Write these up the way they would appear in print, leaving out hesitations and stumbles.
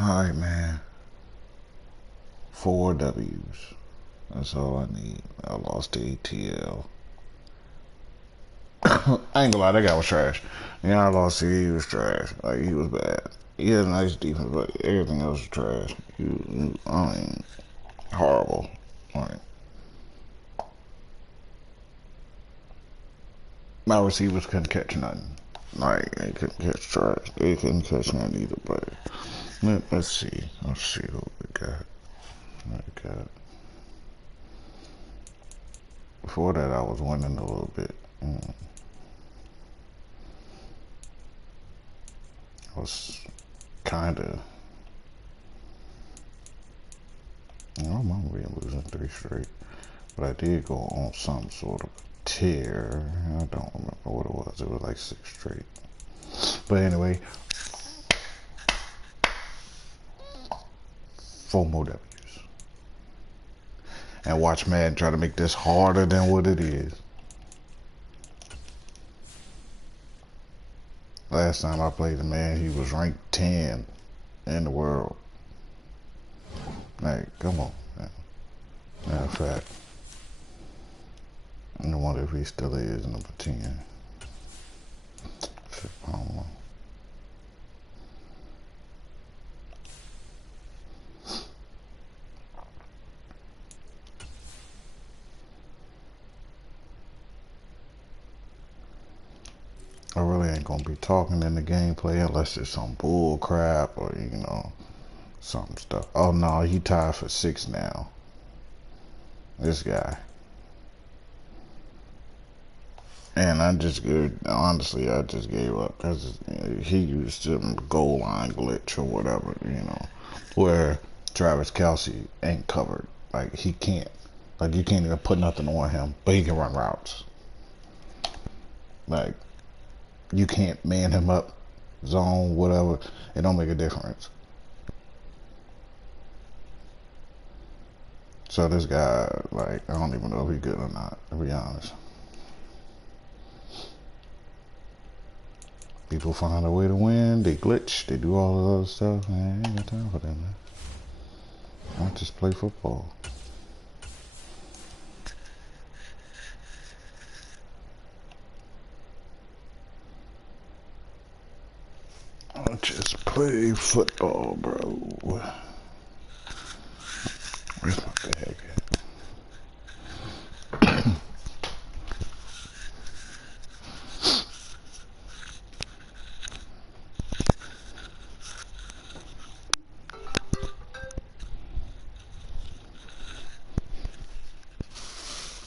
Alright, man. 4 W's. That's all I need. I lost the ATL. I ain't gonna lie, that guy was trash. Yeah, I lost it. He was trash. Like, he was bad. He had a nice defense, but everything else was trash. I mean, horrible. Like, my receivers couldn't catch nothing. Like, they couldn't catch trash. They couldn't catch nothing either, but let's see. Let's see who we got. Before that, I was winning a little bit. I was kind of. I don't remember losing 3 straight, but I did go on some sort of tear. I don't remember what it was. It was like 6 straight. But anyway, 4 more W's. And watch Madden try to make this harder than what it is. Last time I played the man, he was ranked 10 in the world. Like, come on, man. Matter of fact, I wonder if he still is number 10. I don't know. I really ain't gonna be talking in the gameplay unless it's some bull crap or, some stuff. Oh no, he tied for 6 now. This guy. And I just gave up because he used some goal line glitch or whatever, where Travis Kelce ain't covered. Like, he can't. Like, you can't even put nothing on him, but he can run routes. Like, you can't man him up, zone, whatever. It don't make a difference. So this guy, like, I don't even know if he's good or not, to be honest. People find a way to win, they glitch, they do all of those stuff, man. I ain't got time for that, man. I just play football. I just play football, bro. Where's my bag at?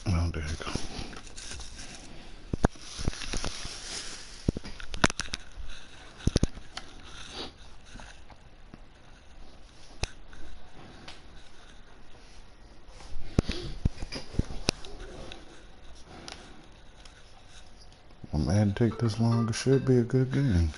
Oh, there you go. When Madden take this long, it should be a good game.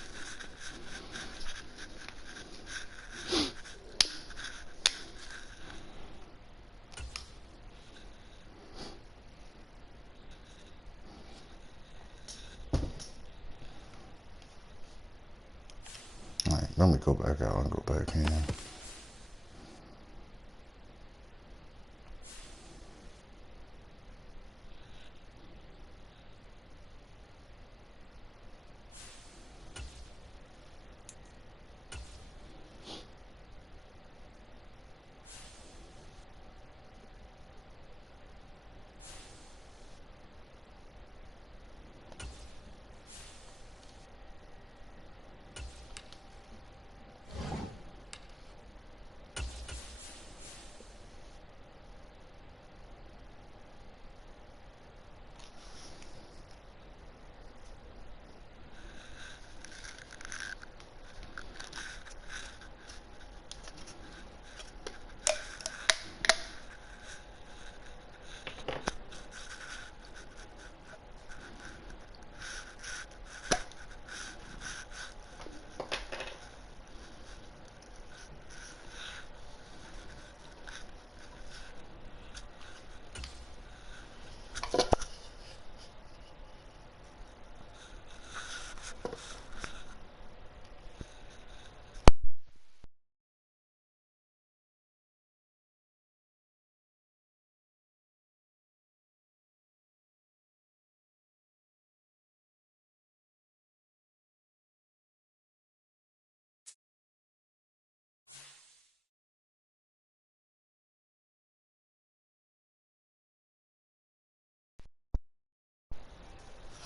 Alright, let me go back out and go back in.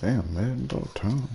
Damn, man, don't turn.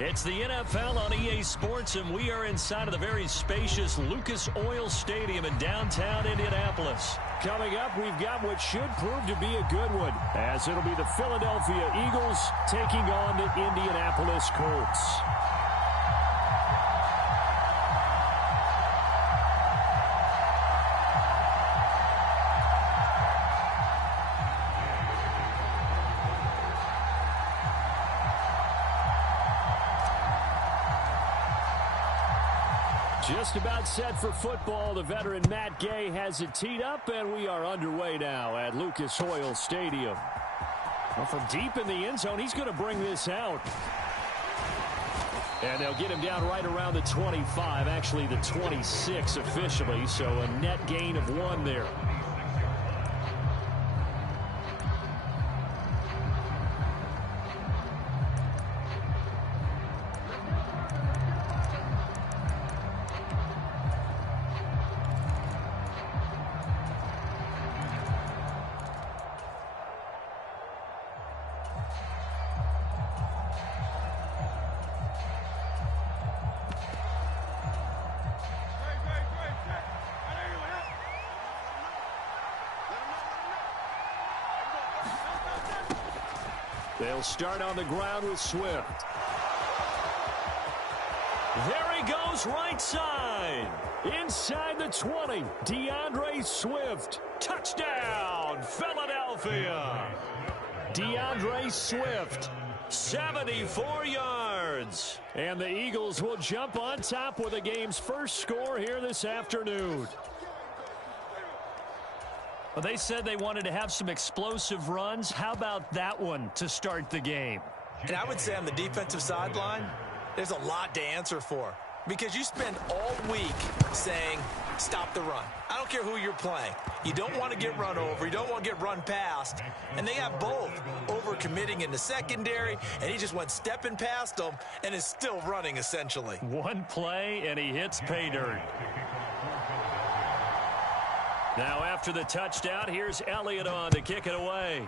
It's the NFL on EA Sports, and we are inside of the very spacious Lucas Oil Stadium in downtown Indianapolis. Coming up, we've got what should prove to be a good one, as it'll be the Philadelphia Eagles taking on the Indianapolis Colts. Just about set for football. The veteran Matt Gay has it teed up, and we are underway now at Lucas Oil Stadium. Well, from deep in the end zone, he's going to bring this out. And they'll get him down right around the 25, actually the 26 officially, so a net gain of 1 there. They'll start on the ground with Swift. There he goes, right side. Inside the 20, DeAndre Swift. Touchdown, Philadelphia. DeAndre Swift, 74 yards. And the Eagles will jump on top with the game's first score here this afternoon. Well, they said they wanted to have some explosive runs. How about that one to start the game? And I would say on the defensive sideline, there's a lot to answer for. Because you spend all week saying, stop the run. I don't care who you're playing. You don't want to get run over. You don't want to get run past. And they have both. Overcommitting in the secondary, and he just went stepping past them and is still running, essentially. One play, and he hits pay dirt. Now after the touchdown, here's Elliott on to kick it away.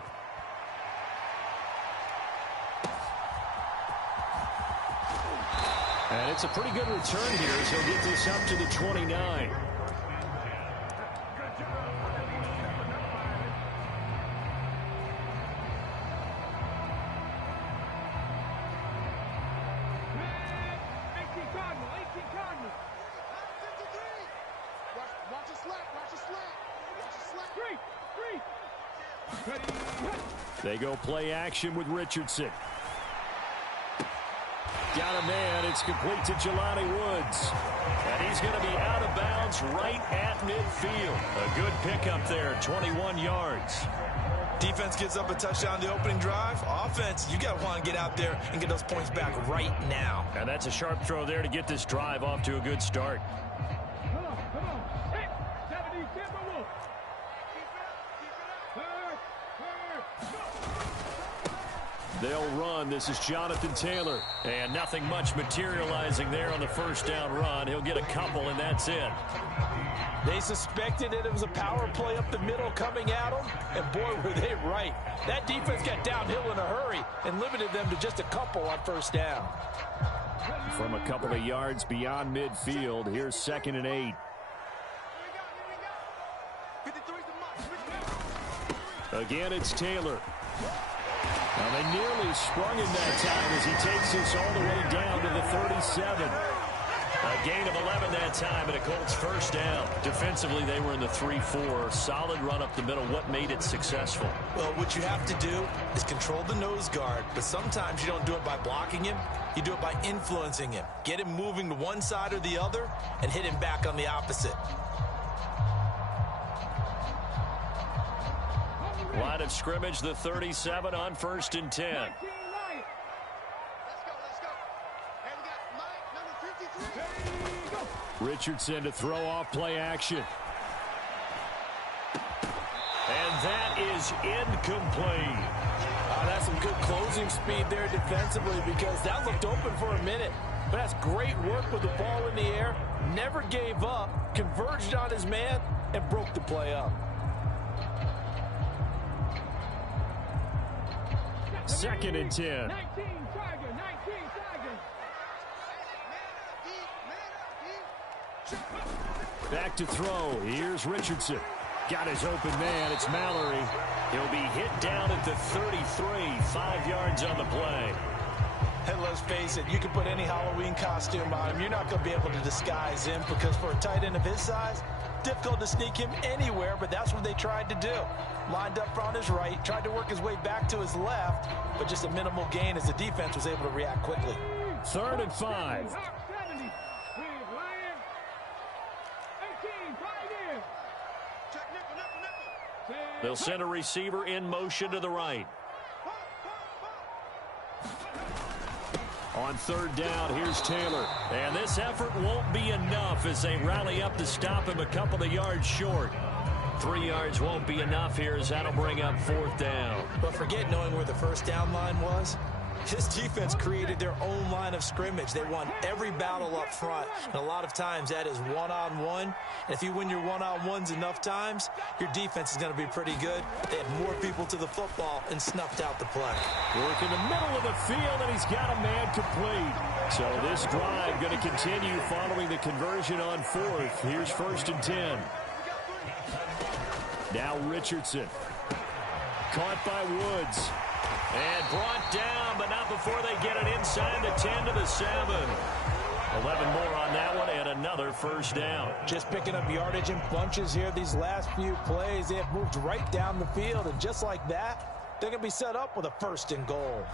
And it's a pretty good return here, so he'll get this up to the 29. They go play action with Richardson. Got a man. It's complete to Jelani Woods. And he's going to be out of bounds right at midfield. A good pickup there, 21 yards. Defense gets up a touchdown the opening drive. Offense, you got to want to get out there and get those points back right now. And that's a sharp throw there to get this drive off to a good start. They'll run. This is Jonathan Taylor. And nothing much materializing there on the first down run. He'll get a couple, and that's it. They suspected it was a power play up the middle coming at them, and boy, were they right. That defense got downhill in a hurry and limited them to just a couple on first down. From a couple of yards beyond midfield, here's 2nd and 8. Again, it's Taylor. Now, they nearly sprung him that time as he takes this all the way down to the 37. A gain of 11 that time, and a Colts first down. Defensively, they were in the 3-4. Solid run up the middle. What made it successful? Well, what you have to do is control the nose guard, but sometimes you don't do it by blocking him. You do it by influencing him. Get him moving to one side or the other and hit him back on the opposite. Line of scrimmage, the 37 on 1st and 10. Let's go. Hey, we got Mike, number 53. Richardson to throw off play action. And that is incomplete. That's some good closing speed there defensively because that looked open for a minute. But that's great work with the ball in the air. Never gave up, converged on his man, and broke the play up. 2nd and 10. 19 Tiger. Back to throw. Here's Richardson. Got his open man. It's Mallory. He'll be hit down at the 33. 5 yards on the play. And let's face it, you can put any Halloween costume on him. You're not going to be able to disguise him because for a tight end of his size, difficult to sneak him anywhere, but that's what they tried to do. Lined up on his right, tried to work his way back to his left, but just a minimal gain as the defense was able to react quickly. 3rd and 5. 70. With Lion. 18, Pioneer. Check nickel. They'll send a receiver in motion to the right. On 3rd down, here's Taylor. And this effort won't be enough as they rally up to stop him a couple of yards short. 3 yards won't be enough here as that'll bring up 4th down. But forget knowing where the first down line was. This defense created their own line of scrimmage. They won every battle up front, and a lot of times that is one-on-one. And if you win your one-on-ones enough times, your defense is going to be pretty good. They had more people to the football and snuffed out the play. Work in the middle of the field, and he's got a man complete. So this drive going to continue following the conversion on 4th. Here's 1st and 10. Now Richardson. Caught by Woods. And brought down, but not before they get it inside the 10 to the 7. 11 more on that one, and another 1st down. Just picking up yardage in bunches here these last few plays. They have moved right down the field, and just like that, they're going to be set up with a 1st and goal.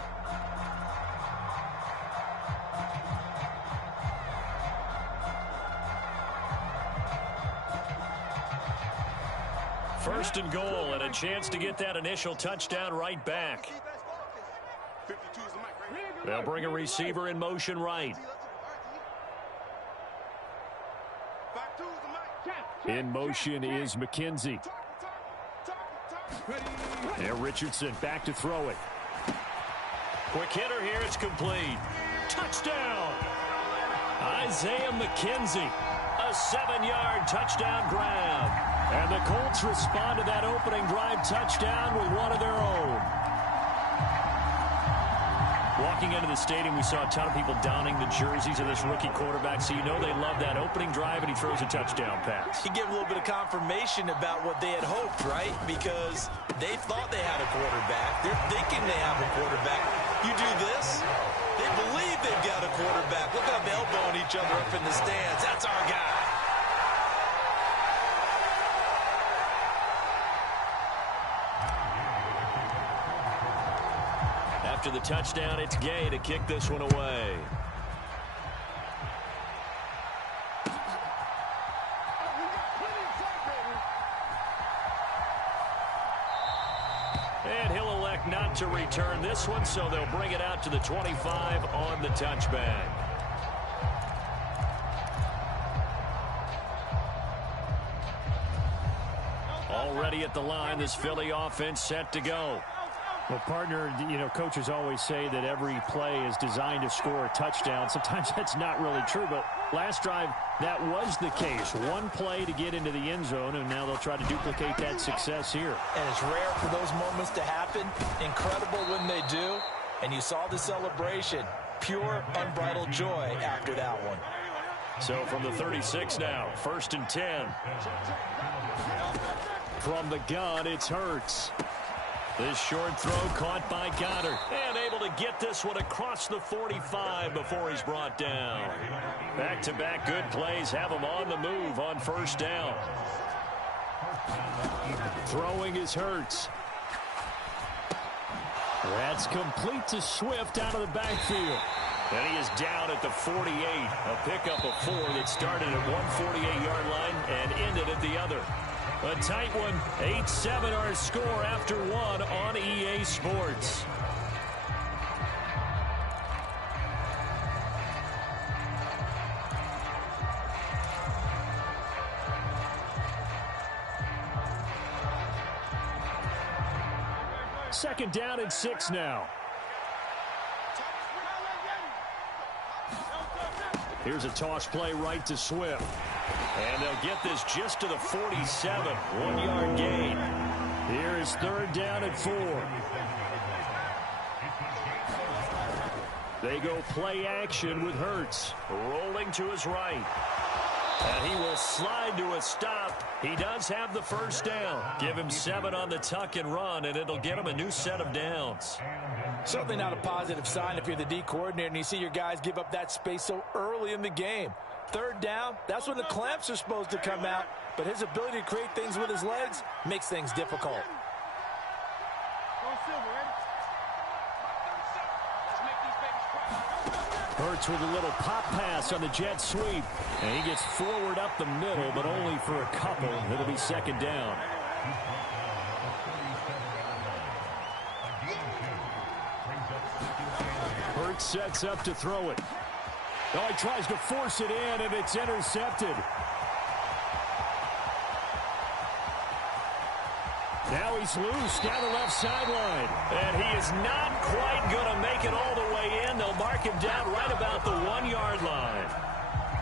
First and goal, and a chance to get that initial touchdown right back. They'll bring a receiver in motion right. In motion is McKenzie. And Richardson back to throw it. Quick hitter here, it's complete. Touchdown! Isaiah McKenzie. A 7-yard touchdown grab. And the Colts respond to that opening drive touchdown with one of their own. Walking into the stadium, we saw a ton of people donning the jerseys of this rookie quarterback, so you know they love that opening drive, and he throws a touchdown pass. He gave a little bit of confirmation about what they had hoped, right? Because they thought they had a quarterback. They're thinking they have a quarterback. You do this, they believe they've got a quarterback. Look at them elbowing each other up in the stands. That's our guy. After the touchdown, it's Gay to kick this one away. And he'll elect not to return this one, so they'll bring it out to the 25 on the touchback. Already at the line, this Philly offense set to go. Well, partner, you know, coaches always say that every play is designed to score a touchdown. Sometimes that's not really true, but last drive, that was the case. One play to get into the end zone, and now they'll try to duplicate that success here. And it's rare for those moments to happen. Incredible when they do. And you saw the celebration. Pure, unbridled joy after that one. So from the 36 now, 1st and 10. From the gun, it's Hurts. This short throw caught by Goddard. And able to get this one across the 45 before he's brought down. Back-to-back good plays have him on the move on 1st down. Throwing is Hurts. That's complete to Swift out of the backfield. And he is down at the 48. A pickup of 4 that started at one 48-yard line and ended at the other. A tight one. 8-7 our score after one on EA Sports. Second down and 6 now. Here's a toss play right to Swift. And they'll get this just to the 47. 1-yard gain. Here is third down and 4. They go play action with Hurts. Rolling to his right. And he will slide to a stop. He does have the first down. Give him 7 on the tuck and run, and it'll get him a new set of downs. Certainly not a positive sign if you're the D coordinator and you see your guys give up that space so early in the game. Third down, that's when the clamps are supposed to come out, but his ability to create things with his legs makes things difficult. Hurts with a little pop pass on the jet sweep. And he gets forward up the middle, but only for a couple. It'll be second down. Hurts sets up to throw it. Oh, he tries to force it in, and it's intercepted. Now he's loose down the left sideline. And he is not quite going to make it all the way in. They'll mark him down right about the 1-yard line.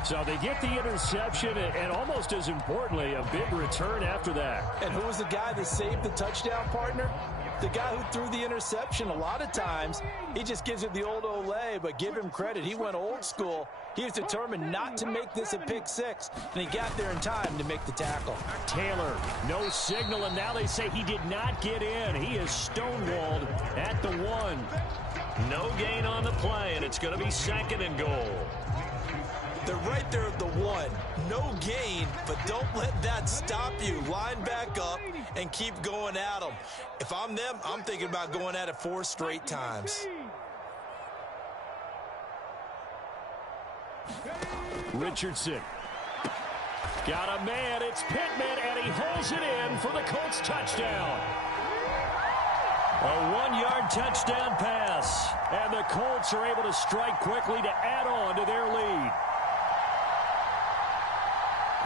So they get the interception, and almost as importantly, a big return after that. And who was the guy that saved the touchdown, partner? The guy who threw the interception. A lot of times, he just gives it the old Olay, but give him credit. He went old school. He was determined not to make this a pick six, and he got there in time to make the tackle. Taylor, no signal, and now they say he did not get in. He is stonewalled at the 1. No gain on the play, and it's going to be second and goal. They're right there at the 1. No gain, but don't let that stop you. Line back up and keep going at them. If I'm them, I'm thinking about going at it 4 straight times. Richardson. Got a man. It's Pittman, and he holds it in for the Colts touchdown. A 1-yard touchdown pass. And the Colts are able to strike quickly to add on to their lead.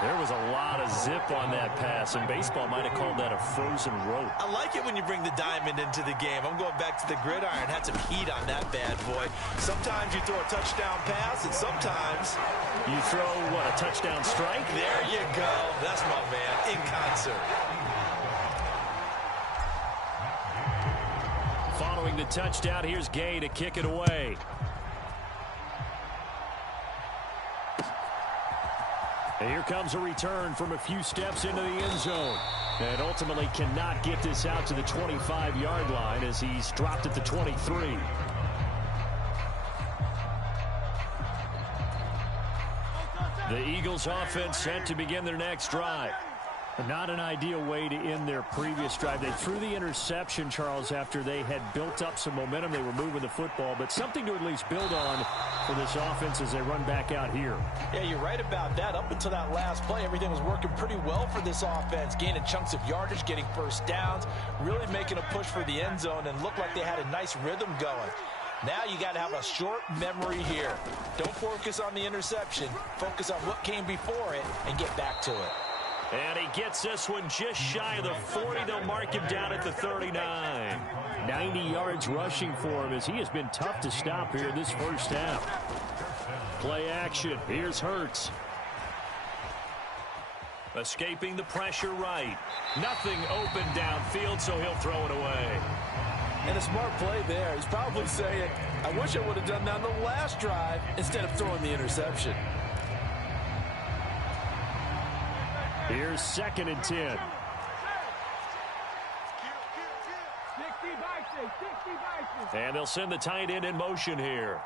There was a lot of zip on that pass, and baseball might have called that a frozen rope. I like it when you bring the diamond into the game. I'm going back to the gridiron. Had some heat on that bad boy. Sometimes you throw a touchdown pass, and sometimes you throw, what, a touchdown strike? There you go. That's my man, in concert. Following the touchdown, here's Gay to kick it away. And here comes a return from a few steps into the end zone. And ultimately cannot get this out to the 25-yard line as he's dropped at the 23. The Eagles offense set to begin their next drive. Not an ideal way to end their previous drive. They threw the interception, Charles, after they had built up some momentum. They were moving the football, but something to at least build on for this offense as they run back out here. Yeah, you're right about that. Up until that last play, everything was working pretty well for this offense, gaining chunks of yardage, getting first downs, really making a push for the end zone, and looked like they had a nice rhythm going. Now you got to have a short memory here. Don't focus on the interception. Focus on what came before it and get back to it. And he gets this one just shy of the 40. They'll mark him down at the 39. 90 yards rushing for him as he has been tough to stop here this first half. Play action. Here's Hurts. Escaping the pressure right. Nothing open downfield, so he'll throw it away. And a smart play there. He's probably saying, I wish I would have done that on the last drive instead of throwing the interception. Here's second and 10. And they'll send the tight end in motion here.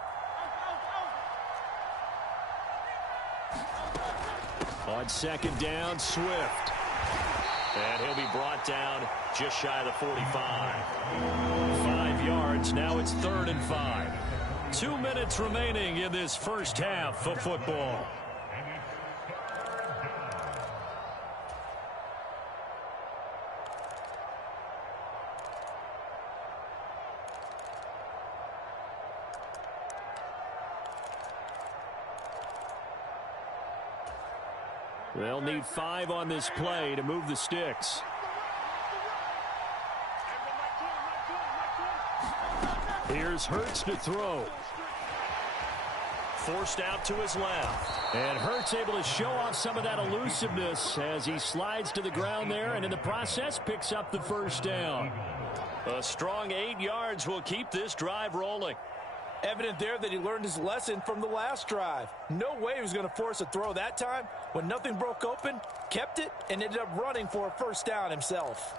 On second down, Swift. And he'll be brought down just shy of the 45. 5 yards. Now it's 3rd and 5. 2 minutes remaining in this first half of football. They'll need 5 on this play to move the sticks. Here's Hurts to throw. Forced out to his left. And Hurts able to show off some of that elusiveness as he slides to the ground there, and in the process picks up the first down. A strong 8 yards will keep this drive rolling. Evident there that he learned his lesson from the last drive. No way he was going to force a throw that time. When nothing broke open, kept it, and ended up running for a first down himself.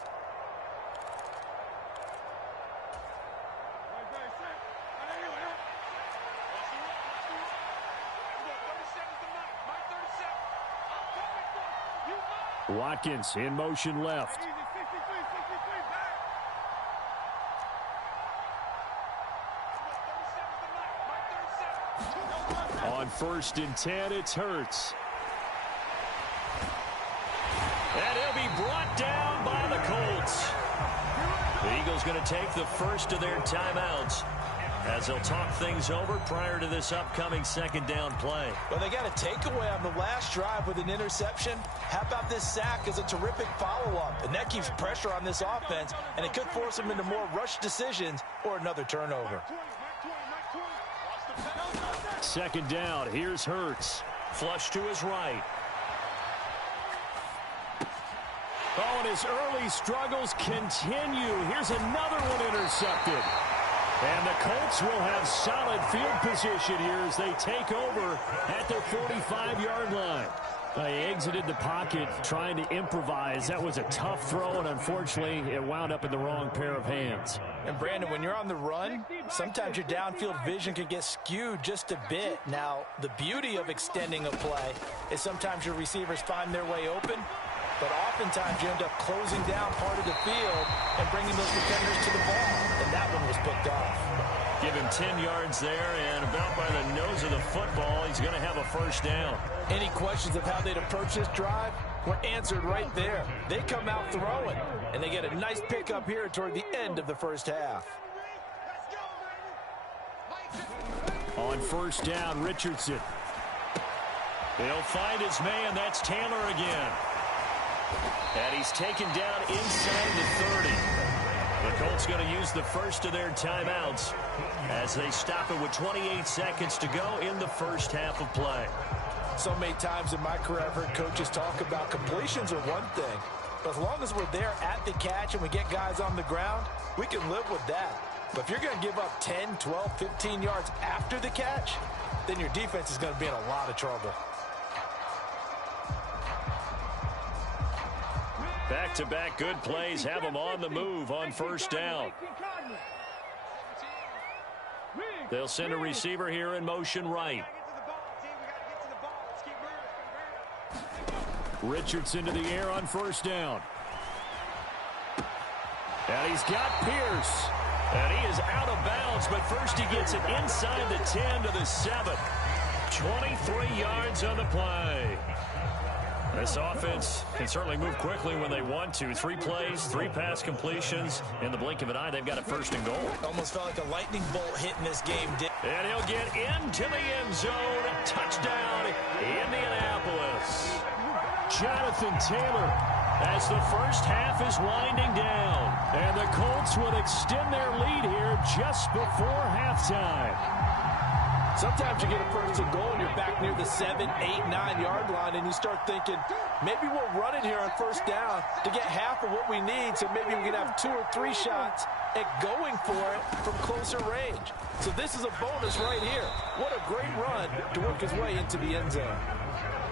Watkins in motion left. On 1st and 10, it's Hurts. And he'll be brought down by the Colts. The Eagles going to take the first of their timeouts as they'll talk things over prior to this upcoming second down play. Well, they got a takeaway on the last drive with an interception. How about this sack as a terrific follow-up? And that keeps pressure on this offense, and it could force them into more rushed decisions or another turnover. Second down, here's Hurts. Flush to his right. Oh, and his early struggles continue. Here's another one intercepted. And the Colts will have solid field position here as they take over at their 45-yard line. They exited the pocket trying to improvise. That was a tough throw, and unfortunately, it wound up in the wrong pair of hands. And, Brandon, when you're on the run, sometimes your downfield vision can get skewed just a bit. Now, the beauty of extending a play is sometimes your receivers find their way open, but oftentimes you end up closing down part of the field and bringing those defenders to the ball. And that one was picked off. Give him 10 yards there, and about by the nose of the football, he's going to have a first down. Any questions of how they'd approach this drive were answered right there. They come out throwing, and they get a nice pickup here toward the end of the first half. On 1st down, Richardson. He'll find his man. That's Taylor again. And he's taken down inside the 30. The Colts going to use the first of their timeouts as they stop it with 28 seconds to go in the first half of play. So many times in my career I've heard coaches talk about completions are one thing. But as long as we're there at the catch and we get guys on the ground, we can live with that. But if you're going to give up 10, 12, 15 yards after the catch, then your defense is going to be in a lot of trouble. Back-to-back good plays have them on the move on 1st down. They'll send a receiver here in motion right. Richardson to the air on 1st down. And he's got Pierce. And he is out of bounds, but first he gets it inside the 10 to the 7. 23 yards on the play. This offense can certainly move quickly when they want to. 3 plays, 3 pass completions. In the blink of an eye, they've got a 1st and goal. Almost felt like a lightning bolt hitting this game. And he'll get into the end zone. Touchdown, Indianapolis. Jonathan Taylor as the first half is winding down. And the Colts will extend their lead here just before halftime. Sometimes you get a 1st and goal and you're back near the 7, 8, 9-yard line, and you start thinking, maybe we'll run it here on 1st down to get half of what we need, so maybe we can have 2 or 3 shots at going for it from closer range. So this is a bonus right here. What a great run to work his way into the end zone.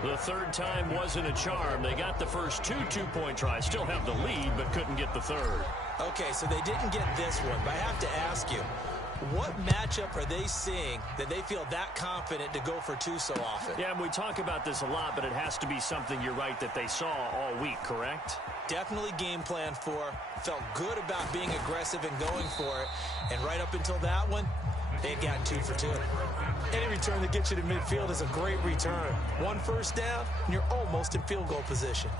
The 3rd time wasn't a charm. They got the first 2 two-point tries. Still have the lead, but couldn't get the 3rd. Okay, so they didn't get this one, but I have to ask you, what matchup are they seeing that they feel that confident to go for 2 so often? Yeah, and we talk about this a lot, but it has to be something, you're right, that they saw all week, correct? Definitely game plan for, felt good about being aggressive and going for it, and right up until that one, they had gotten 2 for 2. Any return that gets you to midfield is a great return. 1 first down, and you're almost in field goal position.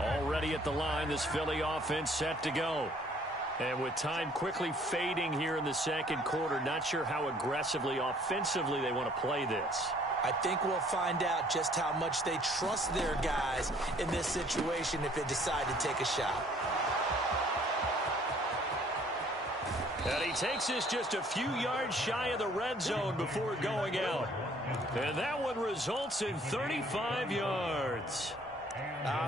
Already at the line, this Philly offense set to go. And with time quickly fading here in the second quarter, not sure how aggressively, offensively they want to play this. I think we'll find out just how much they trust their guys in this situation if they decide to take a shot. And he takes this just a few yards shy of the red zone before going out. And that one results in 35 yards.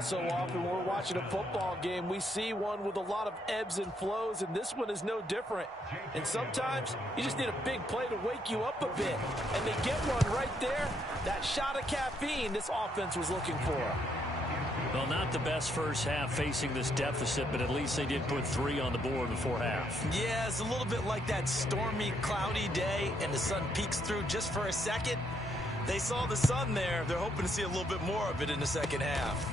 So often when we're watching a football game, we see one with a lot of ebbs and flows, and this one is no different. And sometimes you just need a big play to wake you up a bit. And they get one right there. That shot of caffeine this offense was looking for. Well, not the best first half facing this deficit, but at least they did put 3 on the board before half. Yeah, it's a little bit like that stormy, cloudy day, and the sun peeks through just for a second. They saw the sun there. They're hoping to see a little bit more of it in the second half.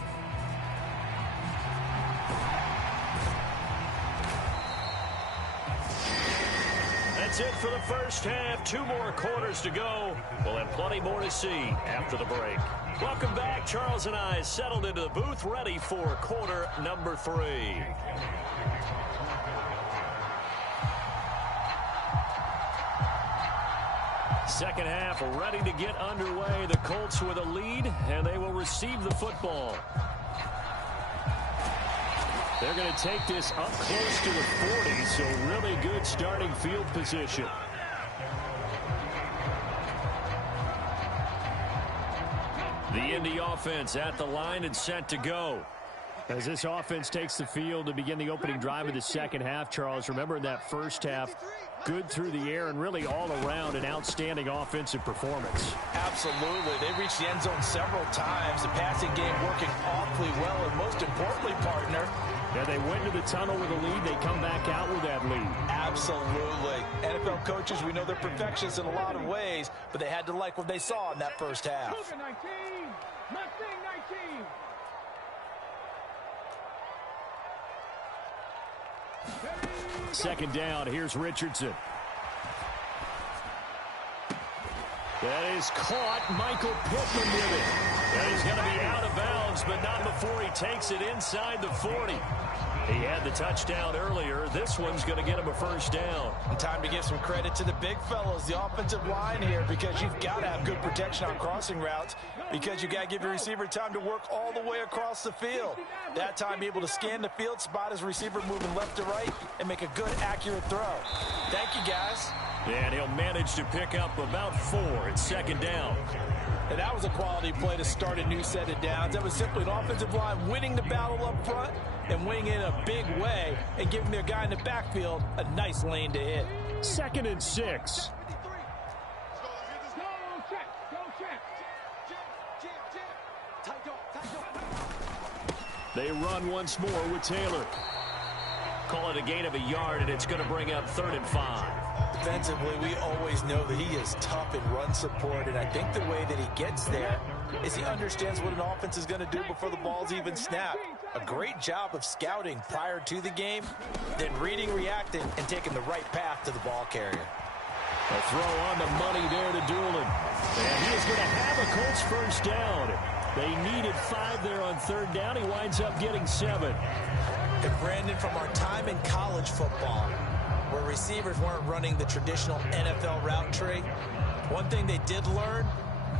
That's it for the first half. 2 more quarters to go. We'll have plenty more to see after the break. Welcome back. Charles and I settled into the booth, ready for quarter number 3. Second half ready to get underway. The Colts with a lead, and they will receive the football. They're going to take this up close to the 40, so really good starting field position. The Indy offense at the line and set to go. As this offense takes the field to begin the opening drive of the second half, Charles, remember in that first half, good through the air and really all around an outstanding offensive performance. Absolutely. They reached the end zone several times. The passing game working awfully well, and most importantly, partner, yeah, they went to the tunnel with a lead. They come back out with that lead. absolutely. NFL coaches, we know they're perfectionists in a lot of ways, but they had to like what they saw in that first half. Second down, here's Richardson. That is caught. Michael Pittman with it. And he's going to be out of bounds, but not before he takes it inside the 40. He had the touchdown earlier. This one's going to get him a first down. And time to give some credit to the big fellas, the offensive line here, because you've got to have good protection on crossing routes, because you got to give your receiver time to work all the way across the field. That time, be able to scan the field, spot his receiver moving left to right, and make a good, accurate throw. Thank you, guys. And he'll manage to pick up about 4 at second down. And that was a quality play to start a new set of downs. That was simply an offensive line winning the battle up front and winning in a big way and giving their guy in the backfield a nice lane to hit. 2nd and 6. They run once more with Taylor. Call it a gain of a yard, and it's going to bring up 3rd and 5. Defensively, we always know that he is tough in run support, and I think the way that he gets there is he understands what an offense is going to do before the ball's even snapped. A great job of scouting prior to the game, then reading, reacting, and taking the right path to the ball carrier. A throw on the money there to Doolin. And he is going to have a Colts first down. They needed 5 there on 3rd down. He winds up getting 7. And Brandon, from our time in college football, where receivers weren't running the traditional NFL route tree, one thing they did learn,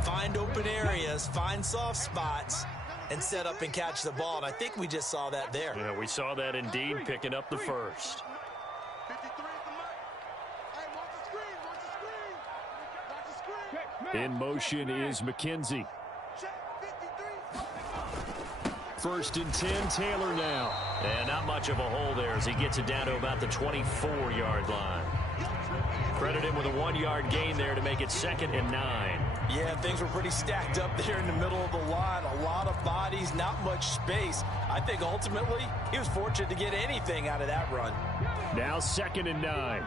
find open areas, find soft spots, and set up and catch the ball. And I think we just saw that there. Yeah, we saw that indeed, picking up the first. In motion is McKenzie. 1st and 10, Taylor now. And not much of a hole there as he gets it down to about the 24-yard line. Credit him with a 1-yard gain there to make it 2nd and 9. Yeah, things were pretty stacked up there in the middle of the line. A lot of bodies, not much space. I think ultimately he was fortunate to get anything out of that run. Now 2nd and 9.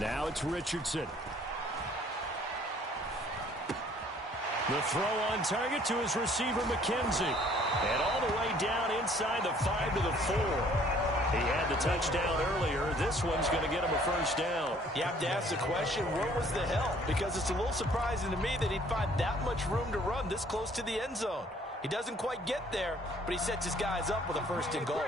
Now it's Richardson. The throw on target to his receiver, McKenzie. And all the way down inside the 5 to the 4. He had the touchdown earlier. This one's going to get him a first down. You have to ask the question, where was the help? Because it's a little surprising to me that he'd find that much room to run this close to the end zone. He doesn't quite get there, but he sets his guys up with a first and goal.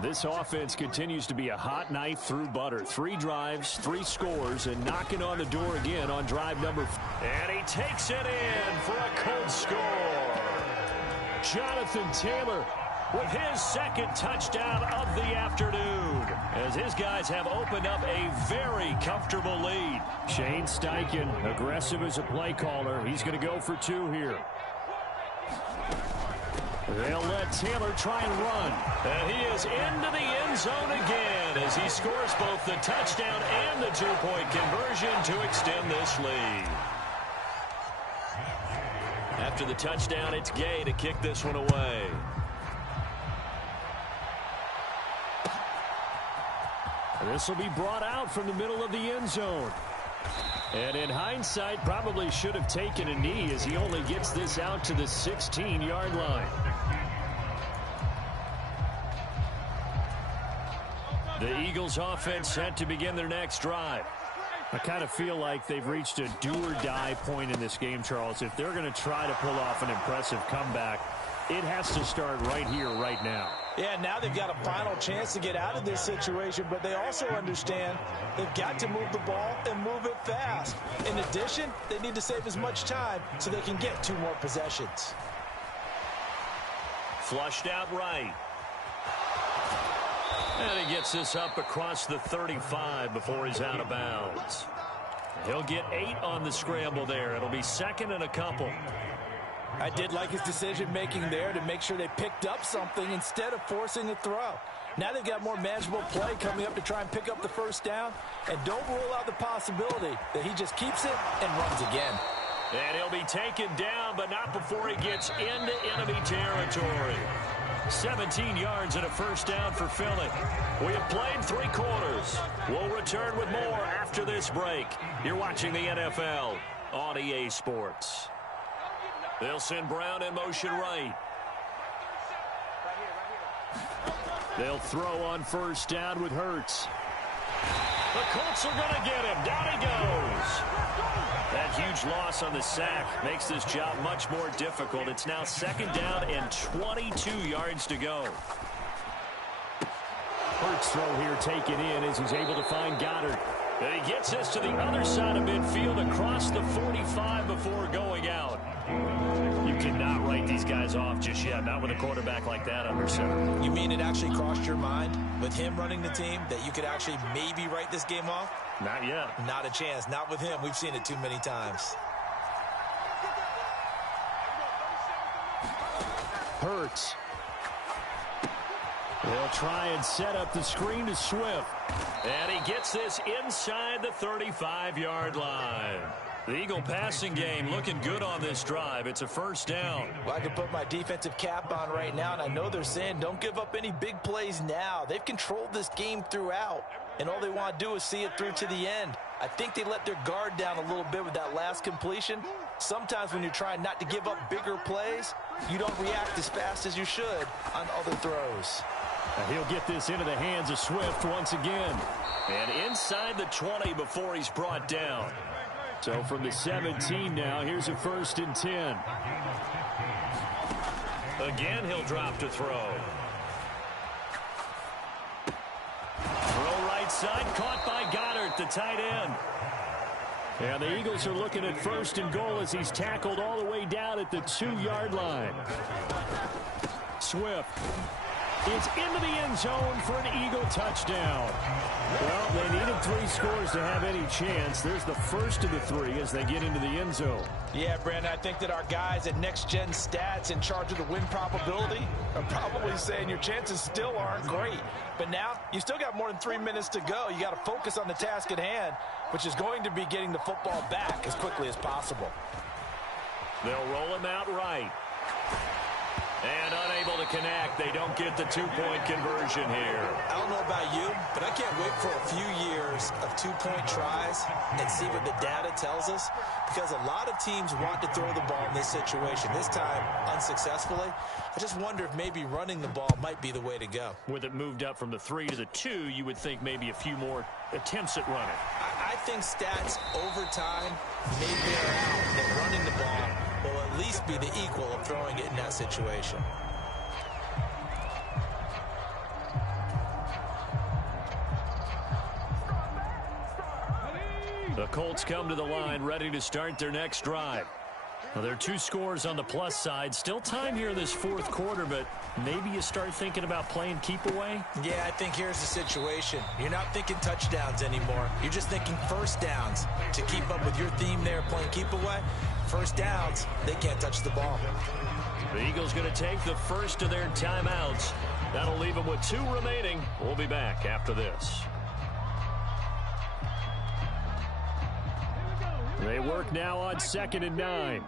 This offense continues to be a hot knife through butter. 3 drives, 3 scores, and knocking on the door again on drive number 4. And he takes it in for a Colts score. Jonathan Taylor with his second touchdown of the afternoon, as his guys have opened up a very comfortable lead. Shane Steichen, aggressive as a play caller. He's going to go for 2 here. They'll let Taylor try and run. And he is into the end zone again as he scores both the touchdown and the 2-point conversion to extend this lead. After the touchdown, it's Gay to kick this one away. This will be brought out from the middle of the end zone. And in hindsight, probably should have taken a knee as he only gets this out to the 16-yard line. The Eagles offense set to begin their next drive. I kind of feel like they've reached a do-or-die point in this game, Charles. If they're going to try to pull off an impressive comeback, it has to start right here, right now. Yeah, now they've got a final chance to get out of this situation, but they also understand they've got to move the ball and move it fast. In addition, they need to save as much time so they can get 2 more possessions. Flushed out right. And he gets this up across the 35 before he's out of bounds. He'll get 8 on the scramble there. It'll be second and a couple. I did like his decision-making there to make sure they picked up something instead of forcing a throw. Now they've got more manageable play coming up to try and pick up the first down. And don't rule out the possibility that he just keeps it and runs again. And he'll be taken down, but not before he gets into enemy territory. 17 yards and a first down for Philly. We have played 3 quarters. We'll return with more after this break. You're watching the NFL on EA Sports. They'll send Brown in motion right. They'll throw on first down with Hurts. The Colts are going to get him. Down he goes. That huge loss on the sack makes this job much more difficult. It's now second down and 22 yards to go. Hurts throw here taken in as he's able to find Goddard. And he gets this to the other side of midfield across the 45 before going out. You cannot write these guys off just yet, not with a quarterback like that under center. You mean it actually crossed your mind with him running the team that you could actually maybe write this game off? Not yet. Not a chance. Not with him. We've seen it too many times. Hurts. They'll try and set up the screen to Swift. And he gets this inside the 35-yard line. The Eagle passing game looking good on this drive. It's a first down. Well, I can put my defensive cap on right now, and I know they're saying don't give up any big plays now. They've controlled this game throughout, and all they want to do is see it through to the end. I think they let their guard down a little bit with that last completion. Sometimes when you're trying not to give up bigger plays, you don't react as fast as you should on other throws. He'll get this into the hands of Swift once again. And inside the 20 before he's brought down. So from the 17 now, here's a 1st and 10. Again, he'll drop to throw. Throw right side, caught by Goddard, the tight end. And the Eagles are looking at 1st and goal as he's tackled all the way down at the 2-yard line. Swift is into the end zone for an Eagle touchdown. Well, they needed 3 scores to have any chance. There's the first of the 3 as they get into the end zone. Yeah, Brandon, I think that our guys at Next Gen Stats in charge of the win probability are probably saying your chances still aren't great. But now, you still got more than 3 minutes to go. You got to focus on the task at hand, which is going to be getting the football back as quickly as possible. They'll roll him out right. And unable to connect. They don't get the two-point conversion here. I don't know about you, but I can't wait for a few years of two-point tries and see what the data tells us, because a lot of teams want to throw the ball in this situation. This time, unsuccessfully. I just wonder if maybe running the ball might be the way to go. With it moved up from the 3 to the 2, you would think maybe a few more attempts at running. I think stats over time may bear out that running the ball will at least be the equal of throwing it in that situation. The Colts come to the line ready to start their next drive. Well, there are 2 scores on the plus side. Still time here in this fourth quarter, but maybe you start thinking about playing keep away? Yeah, I think here's the situation. You're not thinking touchdowns anymore. You're just thinking first downs. To keep up with your theme there, playing keep away, first downs, they can't touch the ball. The Eagles going to take the first of their timeouts. That'll leave them with 2 remaining. We'll be back after this. They work now on 2nd and 9.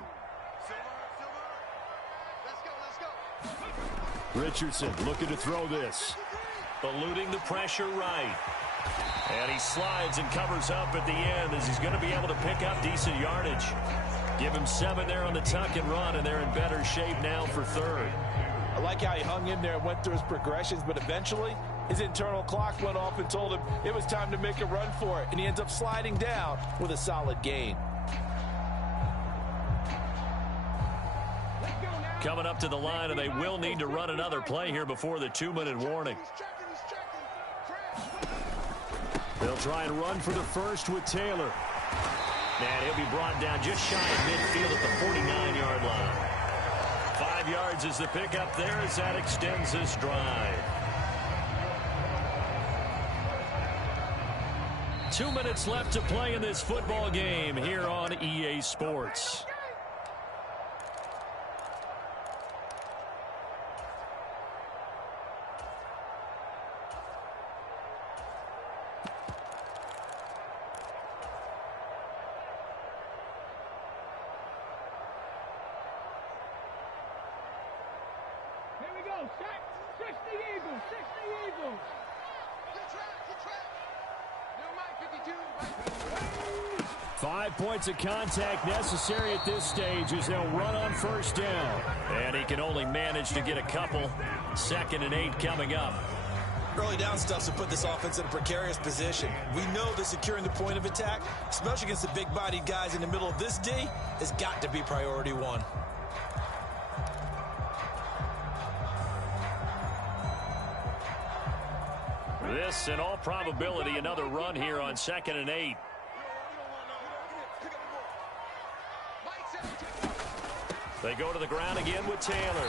Richardson looking to throw this. Eluding the pressure right. And he slides and covers up at the end as he's going to be able to pick up decent yardage. Give him 7 there on the tuck and run, and they're in better shape now for 3rd. I like how he hung in there and went through his progressions, but eventually his internal clock went off and told him it was time to make a run for it, and he ends up sliding down with a solid gain. Coming up to the line, and they will need to run another play here before the 2-minute warning. They'll try and run for the first with Taylor. And he'll be brought down just shy of midfield at the 49-yard line. 5 yards is the pickup there as that extends this drive. 2 minutes left to play in this football game here on EA Sports. Six the Eagles. 5 points of contact necessary at this stage as they'll run on first down. And he can only manage to get a couple. 2nd and 8 coming up. Early down stuffs will put this offense in a precarious position. We know that securing the point of attack, especially against the big-bodied guys in the middle of this D, has got to be priority 1. This, in all probability, another run here on 2nd and 8. They go to the ground again with Taylor.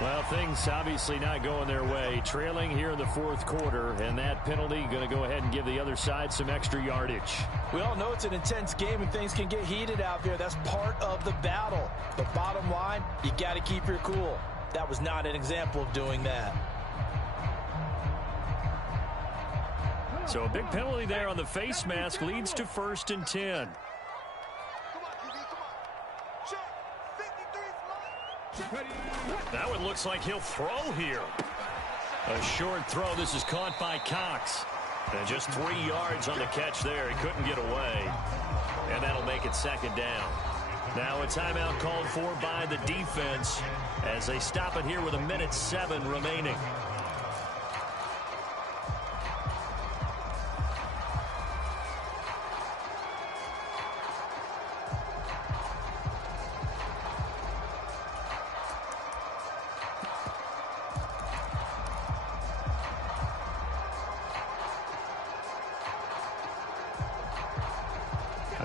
Well, things obviously not going their way. Trailing here in the fourth quarter, and that penalty going to go ahead and give the other side some extra yardage. We all know it's an intense game and things can get heated out there. That's part of the battle. But bottom line, you got to keep your cool. That was not an example of doing that. So a big penalty there on the face mask leads to 1st and 10. That one looks like he'll throw here. A short throw. This is caught by Cox. And just 3 yards on the catch there. He couldn't get away. And that'll make it 2nd down. Now a timeout called for by the defense as they stop it here with 1:07 remaining.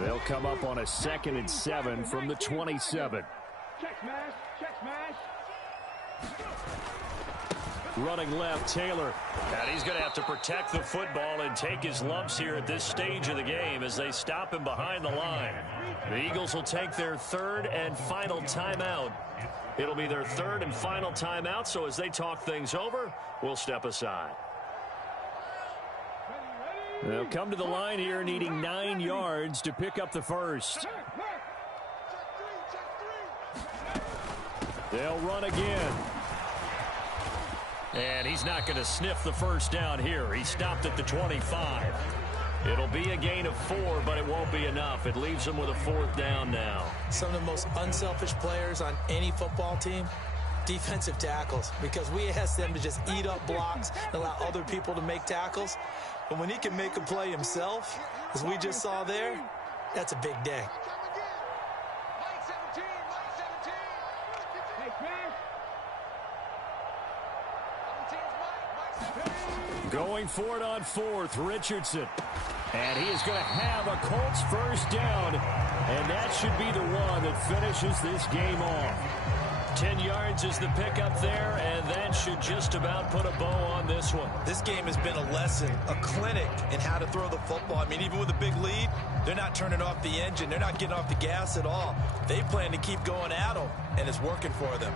They'll come up on a 2nd and 7 from the 27. Check smash. Running left, Taylor. And he's going to have to protect the football and take his lumps here at this stage of the game as they stop him behind the line. The Eagles will take their 3rd and final timeout. It'll be their 3rd and final timeout, so as they talk things over, we'll step aside. They'll come to the line here needing 9 yards to pick up the first. They'll run again. And he's not going to sniff the first down here. He stopped at the 25. It'll be a gain of 4, but it won't be enough. It leaves him with a 4th down now. Some of the most unselfish players on any football team, defensive tackles, because we ask them to just eat up blocks and allow other people to make tackles. But when he can make a play himself, as we just saw there, that's a big day. Going for it on 4th, Richardson. And he is going to have a Colts first down. And that should be the one that finishes this game off. 10 yards is the pickup there, and that should just about put a bow on this one. This game has been a lesson, a clinic in how to throw the football. I mean, even with a big lead, they're not turning off the engine. They're not getting off the gas at all. They plan to keep going at them, and it's working for them.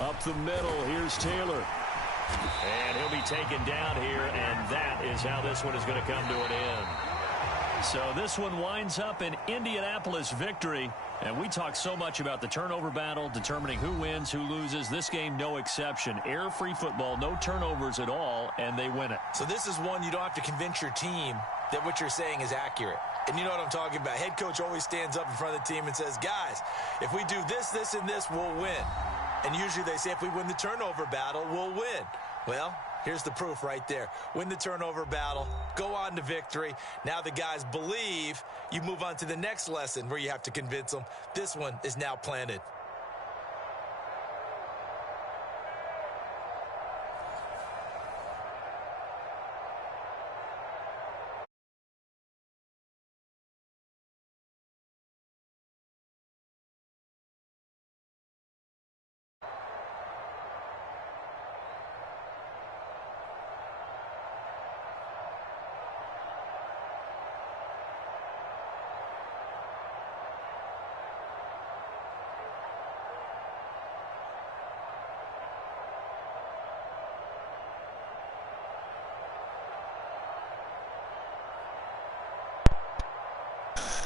Up the middle, here's Taylor. And he'll be taken down here, and that is how this one is going to come to an end. So this one winds up an Indianapolis victory. And we talk so much about the turnover battle, determining who wins, who loses. This game, no exception. Error-free football, no turnovers at all, and they win it. So this is one you don't have to convince your team that what you're saying is accurate. And you know what I'm talking about. Head coach always stands up in front of the team and says, guys, if we do this, this, and this, we'll win. And usually they say if we win the turnover battle, we'll win. Well, here's the proof right there. Win the turnover battle, go on to victory. Now the guys believe. You move on to the next lesson where you have to convince them. This one is now planted.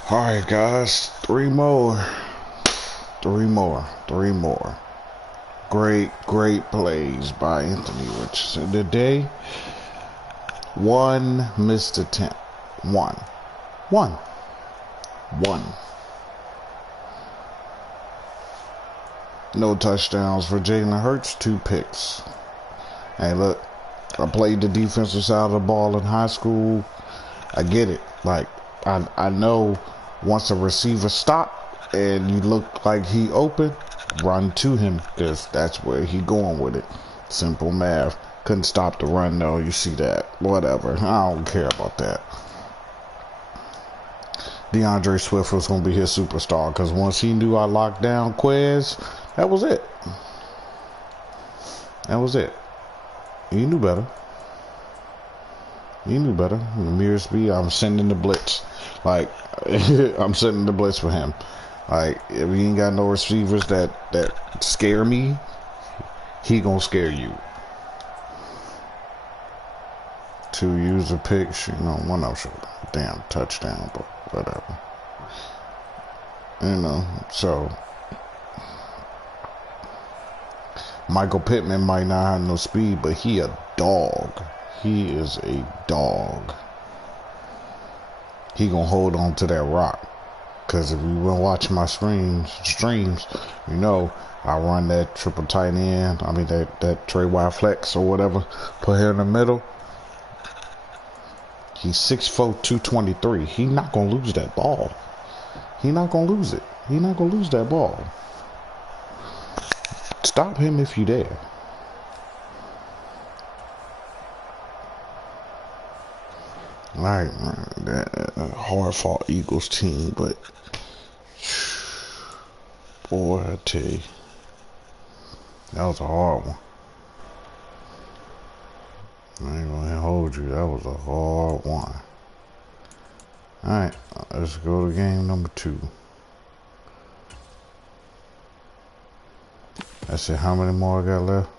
All right, guys, three more. Great plays by Anthony Richardson today. One missed attempt. One. No touchdowns for Jalen Hurts, 2 picks. Hey, look, I played the defensive side of the ball in high school. I get it. Like, I know once a receiver stop and you look like he open, run to him, because that's where he going with it. Simple math. Couldn't stop the run though. You see that? Whatever. I don't care about that. DeAndre Swift was going to be his superstar, because once he knew I locked down Quez, that was it. He knew better. Amir Speed, I'm sending the blitz. Like, I'm sending the blitz for him. Like, if he ain't got no receivers that scare me, he gonna scare you. 2 user picks, one of them, damn touchdown, but whatever. So Michael Pittman might not have no speed, but he a dog. He is a dog. He gonna hold on to that rock. Because if you been watching my streams, I run that triple tight end. I mean, that Trey Y flex or whatever. Put here in the middle. He's 6'4", 223. He not going to lose that ball. He not going to lose it. He not going to lose that ball. Stop him if you dare. Alright, that hard-fought Eagles team, but boy, I tell you, that was a hard one. I ain't gonna hold you, that was a hard one. Alright, let's go to game number 2. That's it, how many more I got left?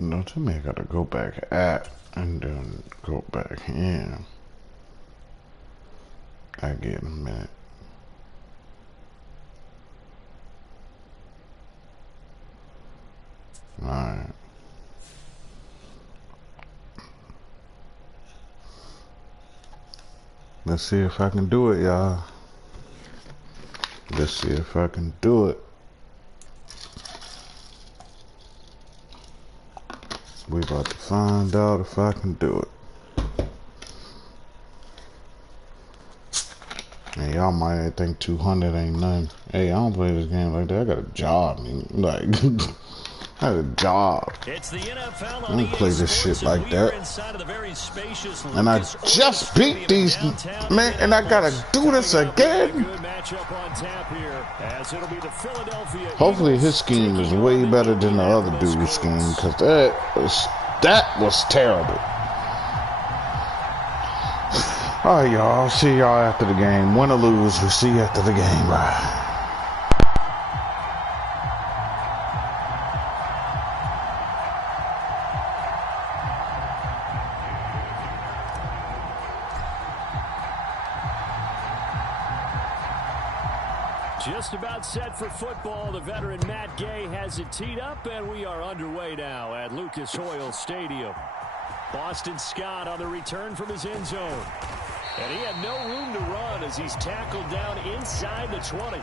No, to me, I gotta go back at and then go back in. I get a minute. Alright. Let's see if I can do it, y'all. Let's see if I can do it. We about to find out if I can do it. Hey, y'all might think 200 ain't nothing. Hey, I don't play this game like that. I got a job, man. Like, I had a job. It's the NFL. I don't play this shit like that. And I just beat these, man, and I gotta do this again. Hopefully his scheme is way better than the other dude's scheme, because that was terrible. All right, y'all. I'll see y'all after the game. Win or lose, we'll see you after the game. Bye. Just about set for football. The veteran Matt Gay has it teed up, and we are underway now at Lucas Oil Stadium. Boston Scott on the return from his end zone. And he had no room to run as he's tackled down inside the 20.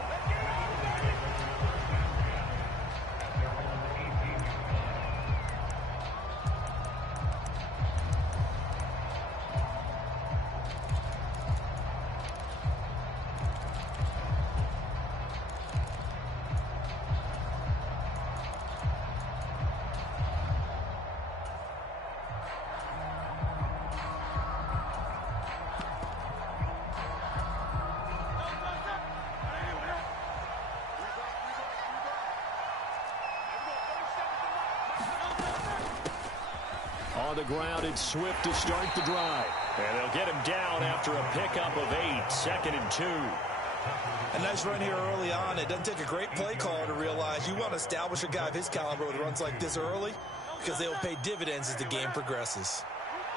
On the ground, it's Swift to start the drive. And they'll get him down after a pickup of 8, 2nd and 2. A nice run here early on. It doesn't take a great play caller to realize you want to establish a guy of his caliber with runs like this early, because they will pay dividends as the game progresses.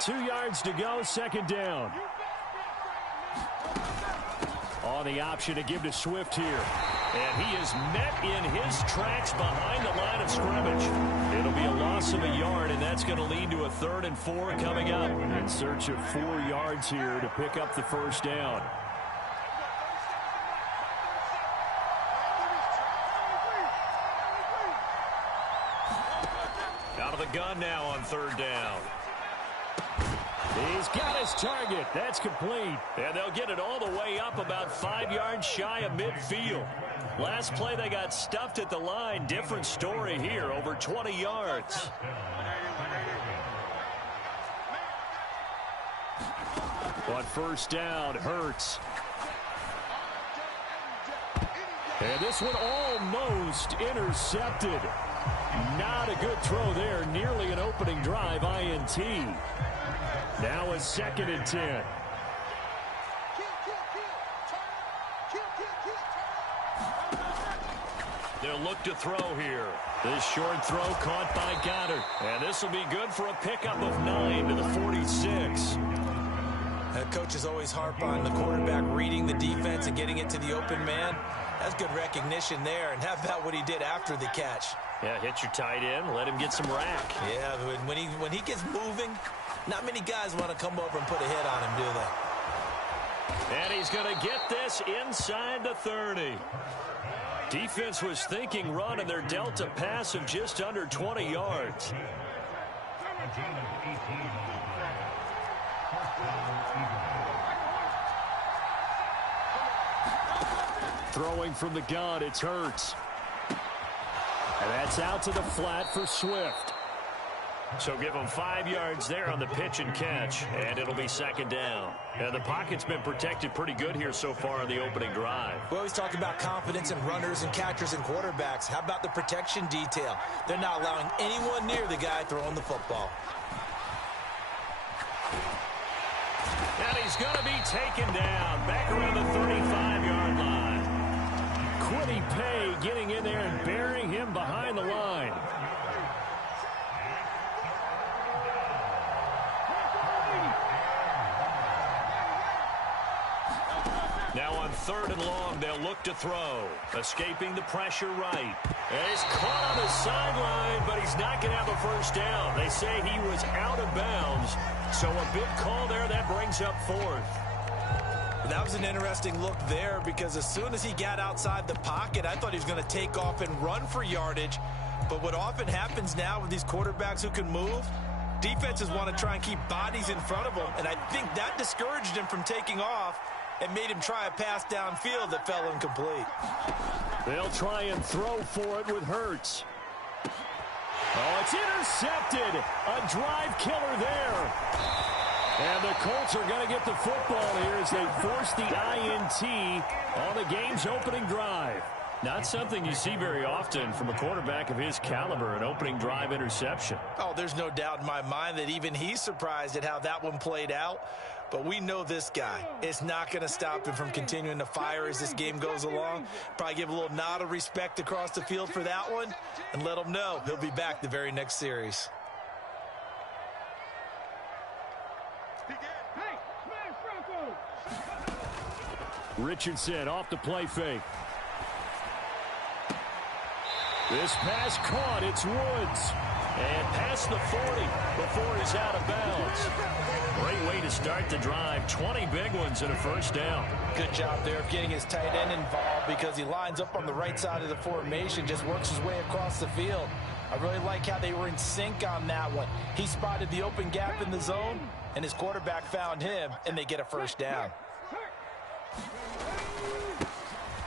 2 yards to go, 2nd down. On the option to give to Swift here. And he is met in his tracks behind the line of scrimmage. It'll be a loss of a yard, and that's going to lead to a 3rd and 4 coming up. In search of 4 yards here to pick up the first down. Out of the gun now on 3rd down. He's got his target. That's complete. And they'll get it all the way up about 5 yards shy of midfield. Last play they got stuffed at the line. Different story here, over 20 yards. On 1st down, Hurts. And this one almost intercepted. Not a good throw there. Nearly an opening drive, INT. Now a 2nd and 10. They'll look to throw here. This short throw caught by Goddard. And this will be good for a pickup of 9 to the 46. That coach is always harp on the quarterback reading the defense and getting it to the open man. That's good recognition there. And how about what he did after the catch? Yeah, hit your tight end. Let him get some rack. Yeah, when he gets moving, not many guys want to come over and put a hit on him, do they? And he's going to get this inside the 30. Defense was thinking run, and they're dealt a pass of just under 20 yards. Throwing from the gun, it's Hurts. And that's out to the flat for Swift. So give them 5 yards there on the pitch and catch, and it'll be 2nd down. And the pocket's been protected pretty good here so far in the opening drive. We always talk about confidence in runners and catchers and quarterbacks. How about the protection detail? They're not allowing anyone near the guy throwing the football. And he's going to be taken down back around the 35-yard line. Quiddy Pay getting in there and burying him behind the line. Now on 3rd and long, they'll look to throw. Escaping the pressure right. And he's caught on the sideline, but he's not going to have a first down. They say he was out of bounds. So a big call there. That brings up 4th. That was an interesting look there because as soon as he got outside the pocket, I thought he was going to take off and run for yardage. But what often happens now with these quarterbacks who can move, defenses want to try and keep bodies in front of them. And I think that discouraged him from taking off and made him try a pass downfield that fell incomplete. They'll try and throw for it with Hurts. Oh, it's intercepted. A drive killer there. And the Colts are going to get the football here as they force the INT on the game's opening drive. Not something you see very often from a quarterback of his caliber, an opening drive interception. Oh, there's no doubt in my mind that even he's surprised at how that one played out. But we know this guy. It's not going to stop him from continuing to fire as this game goes along. Probably give a little nod of respect across the field for that one and let him know he'll be back the very next series. Richardson off the play fake. This pass caught. It's Woods. And past the 40 before he's out of bounds. Great way to start the drive. 20 big ones and a first down. Good job there of getting his tight end involved because he lines up on the right side of the formation, just works his way across the field. I really like how they were in sync on that one. He spotted the open gap in the zone, and his quarterback found him, and they get a first down.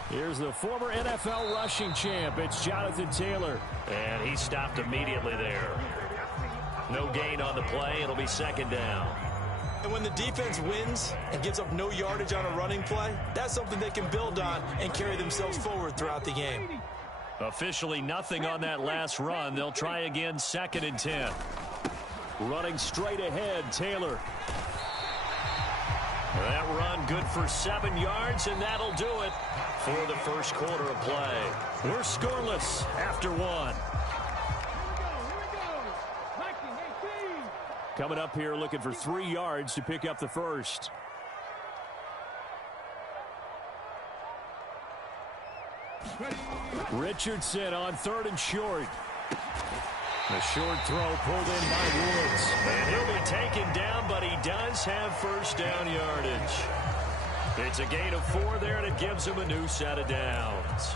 Here's the former NFL rushing champ. It's Jonathan Taylor. And he stopped immediately there. No gain on the play. It'll be 2nd down. And when the defense wins and gives up no yardage on a running play, that's something they can build on and carry themselves forward throughout the game. Officially nothing on that last run. They'll try again 2nd and 10. Running straight ahead, Taylor. That run good for 7 yards, and that'll do it for the first quarter of play. We're scoreless after 1. Coming up here looking for 3 yards to pick up the first. Richardson on 3rd and short. The short throw pulled in by Woods. And he'll be taken down, but he does have first down yardage. It's a gain of 4 there, and it gives him a new set of downs.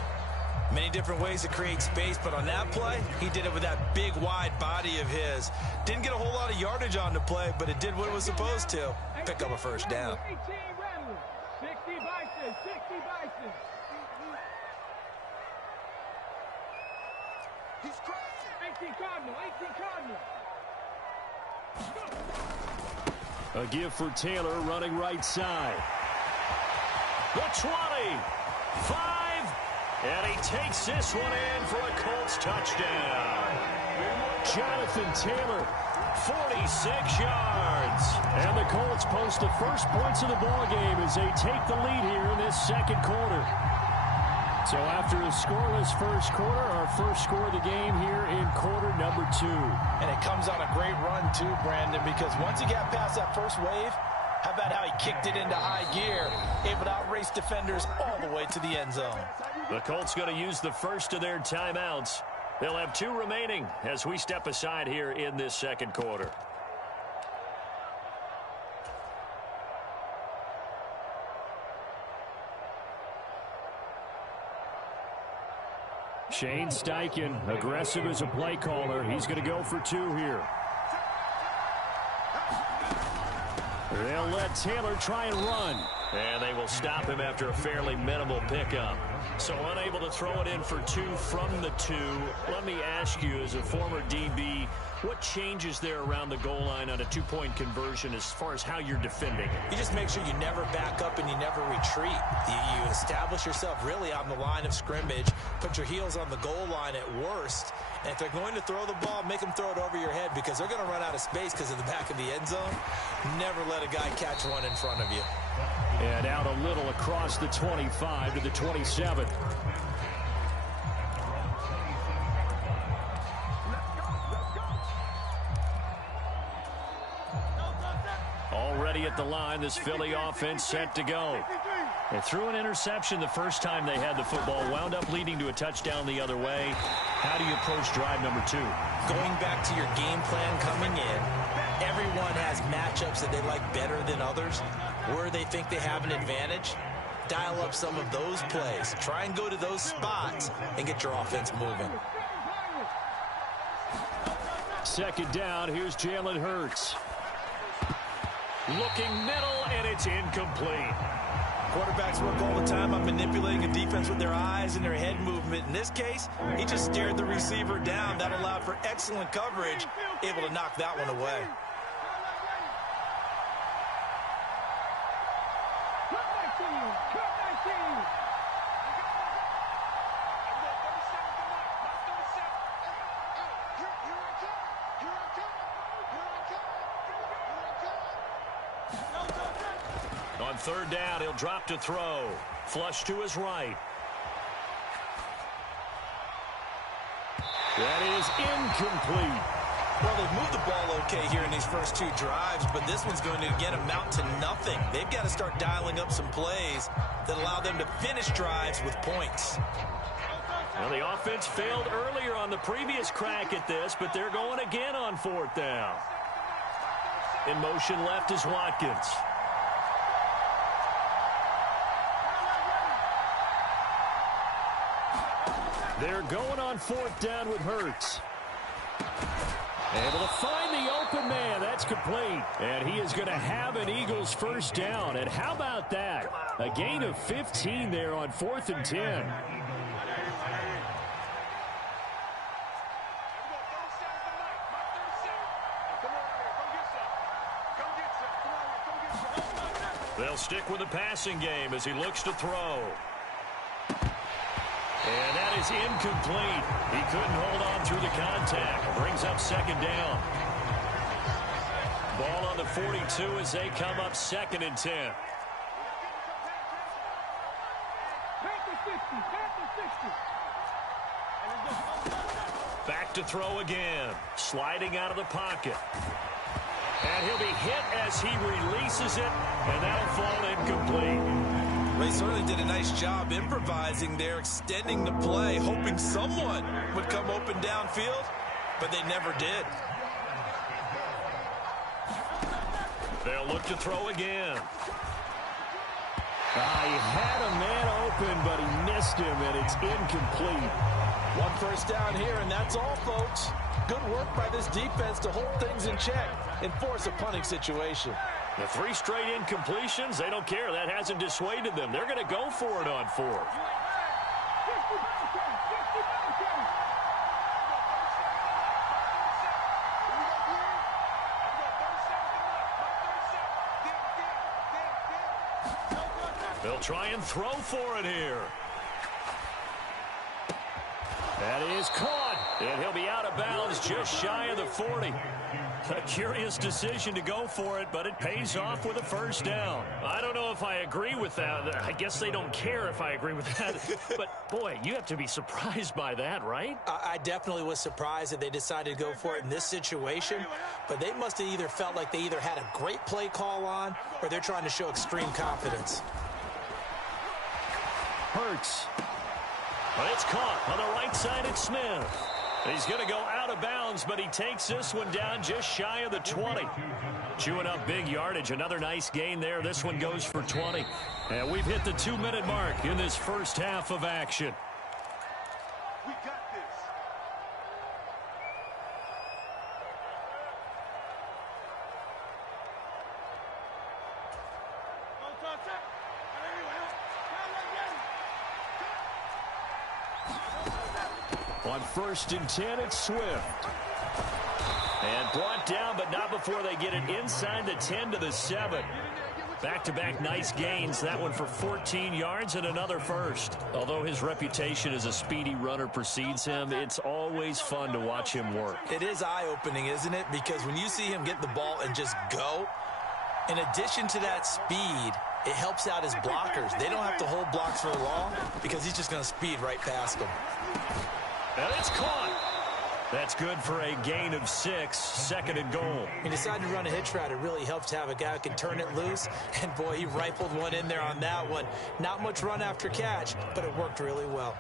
Many different ways to create space, but on that play, he did it with that big, wide body of his. Didn't get a whole lot of yardage on the play, but it did what it was supposed to. Pick up a first down. 18 Rattlers, 60 Bison, 60 Bison. He's crazy. 18 Cardinal, 18 Cardinal. A give for Taylor running right side. The 20, 5, and he takes this one in for a Colts touchdown. Jonathan Taylor, 46 yards. And the Colts post the first points of the ball game as they take the lead here in this 2nd quarter. So after a scoreless first quarter, our first score of the game here in quarter number 2. And it comes on a great run too, Brandon, because once he got past that first wave, how about how he kicked it into high gear, able to outrace defenders all the way to the end zone. The Colts going to use the first of their timeouts. They'll have 2 remaining as we step aside here in this 2nd quarter. Shane Steichen, aggressive as a play caller. He's going to go for 2 here. They'll let Taylor try and run. And they will stop him after a fairly minimal pickup. So unable to throw it in for 2 from the 2. Let me ask you, as a former DB, what changes there around the goal line on a 2-point conversion as far as how you're defending it? You just make sure you never back up and you never retreat. You establish yourself really on the line of scrimmage, put your heels on the goal line at worst. And if they're going to throw the ball, make them throw it over your head because they're going to run out of space because of the back of the end zone. Never let a guy catch one in front of you. And out a little across the 25 to the 27. Already at the line, this Philly offense set to go. They threw an interception the first time they had the football, wound up leading to a touchdown the other way. How do you approach drive number 2? Going back to your game plan coming in, everyone has matchups that they like better than others. Where they think they have an advantage, dial up some of those plays. Try and go to those spots and get your offense moving. Second down, here's Jalen Hurts. Looking middle, and it's incomplete. Quarterbacks work all the time on manipulating a defense with their eyes and their head movement. In this case, he just stared the receiver down. That allowed for excellent coverage, able to knock that one away. On third down, he'll drop to throw. Flush to his right. That is incomplete. Well, they've moved the ball okay here in these first 2 drives, but this one's going to again amount to nothing. They've got to start dialing up some plays that allow them to finish drives with points. Well, the offense failed earlier on the previous crack at this, but they're going again on fourth down. In motion left is Watkins. They're going on fourth down with Hurts. Able to find the open man. That's complete. And he is going to have an Eagles first down. And how about that? A gain of 15 there on 4th and 10. They'll stick with the passing game as he looks to throw. And that is incomplete. He couldn't hold on through the contact. Brings up second down. Ball on the 42 as they come up 2nd and 10. Back to throw again. Sliding out of the pocket. And he'll be hit as he releases it, and that'll fall incomplete. They certainly did a nice job improvising there, extending the play, hoping someone would come open downfield, but they never did. They'll look to throw again. He had a man open, but he missed him, and it's incomplete. 1 first down here, and that's all, folks. Good work by this defense to hold things in check and force a punting situation. The 3 straight incompletions, they don't care. That hasn't dissuaded them. They're going to go for it on 4th. They'll try and throw for it here. That is caught, and he'll be out of bounds just shy of the 40. A curious decision to go for it, but it pays off with a first down. I don't know if I agree with that. I guess they don't care if I agree with that. But, boy, you have to be surprised by that, right? I definitely was surprised that they decided to go for it in this situation, but they must have either felt like they either had a great play call on or they're trying to show extreme confidence. Hurts. But it's caught on the right side at Smith. He's going to go out of bounds, but he takes this one down just shy of the 20. Chewing up big yardage. Another nice gain there. This one goes for 20. And we've hit the 2-minute mark in this first half of action. We got this. On 1st and 10, it's Swift. And brought down, but not before they get it inside the 10 to the 7. Back-to-back nice gains. That one for 14 yards and another first. Although his reputation as a speedy runner precedes him, it's always fun to watch him work. It is eye-opening, isn't it? Because when you see him get the ball and just go, in addition to that speed, it helps out his blockers. They don't have to hold blocks for long because he's just going to speed right past them. And it's caught. That's good for a gain of 6, 2nd and goal. He decided to run a hitch route. It really helps to have a guy who can turn it loose. And, boy, he rifled one in there on that one. Not much run after catch, but it worked really well.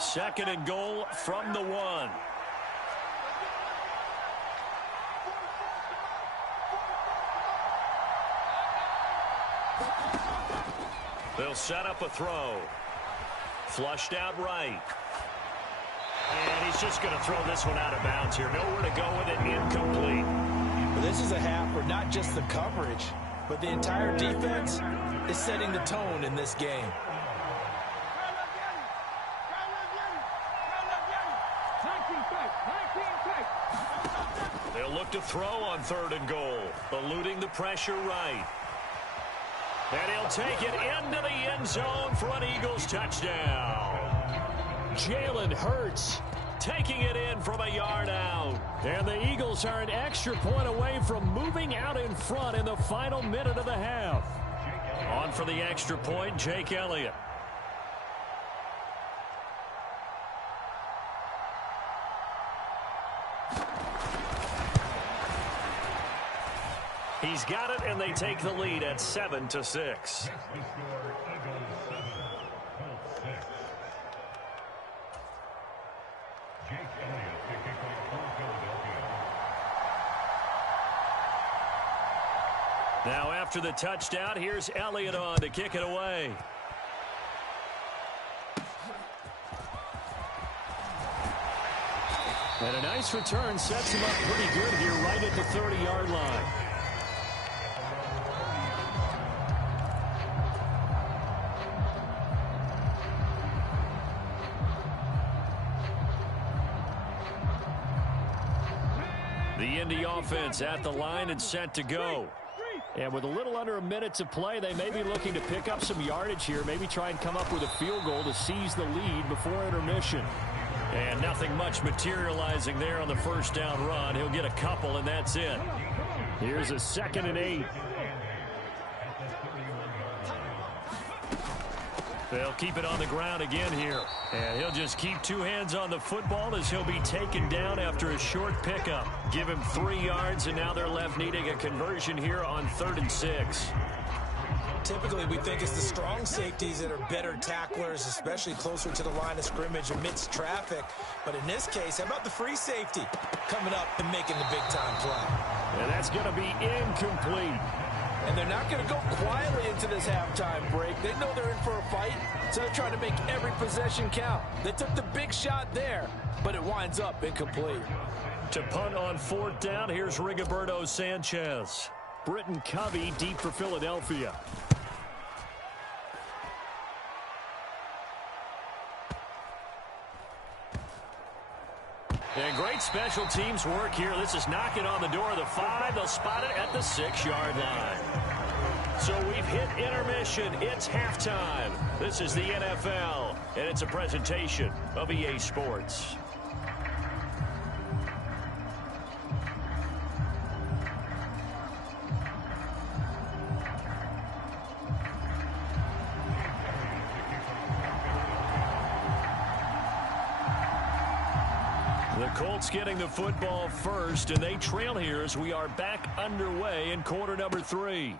Second and goal from the 1. They'll set up a throw. Flushed out right. And he's just going to throw this one out of bounds here. Nowhere to go with it. Incomplete. Well, this is a half where not just the coverage, but the entire defense is setting the tone in this game. They'll look to throw on 3rd and goal. Eluding the pressure right. And he'll take it into the end zone for an Eagles touchdown. Jalen Hurts Taking it in from a yard out. And the Eagles are an extra point away from moving out in front in the final minute of the half. On for the extra point, Jake Elliott. He's got it, and they take the lead at 7-6. Now after the touchdown, here's Elliott on to kick it away. And a nice return sets him up pretty good here right at the 30-yard line. The Indy offense at the line and set to go. And with a little under a minute to play, they may be looking to pick up some yardage here, maybe try and come up with a field goal to seize the lead before intermission. And nothing much materializing there on the first down run. He'll get a couple, and that's it. Here's a 2nd and 8. They'll keep it on the ground again here. And he'll just keep two hands on the football as he'll be taken down after a short pickup. Give him 3 yards, and now they're left needing a conversion here on 3rd and 6. Typically, we think it's the strong safeties that are better tacklers, especially closer to the line of scrimmage amidst traffic. But in this case, how about the free safety coming up and making the big-time play? And that's going to be incomplete. And they're not going to go quietly into this halftime break. They know they're in for a fight, so they're trying to make every possession count. They took the big shot there, but it winds up incomplete. To punt on 4th down, here's Rigoberto Sanchez. Britton Covey deep for Philadelphia. And great special teams work here. This is knocking on the door of the 5. They'll spot it at the 6-yard line. So we've hit intermission. It's halftime. This is the NFL, and it's a presentation of EA Sports. The Colts getting the football first, and they trail here as we are back underway in quarter number 3.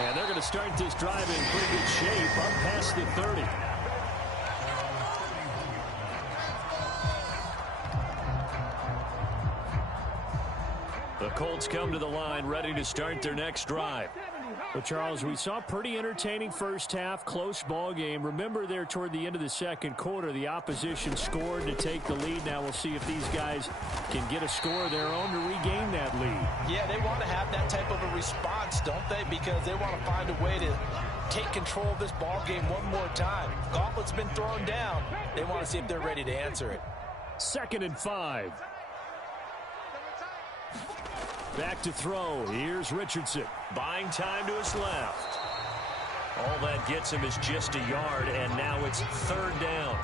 And they're going to start this drive in pretty good shape up past the 30. The Colts come to the line ready to start their next drive. Well, Charles, we saw a pretty entertaining first half, close ball game. Remember there toward the end of the second quarter, the opposition scored to take the lead. Now we'll see if these guys can get a score of their own to regain that lead. Yeah, they want to have that type of a response, don't they? Because they want to find a way to take control of this ball game one more time. Gauntlet's been thrown down. They want to see if they're ready to answer it. 2nd and 5. Back to throw. Here's Richardson. Buying time to his left. All that gets him is just a yard, and now it's 3rd down.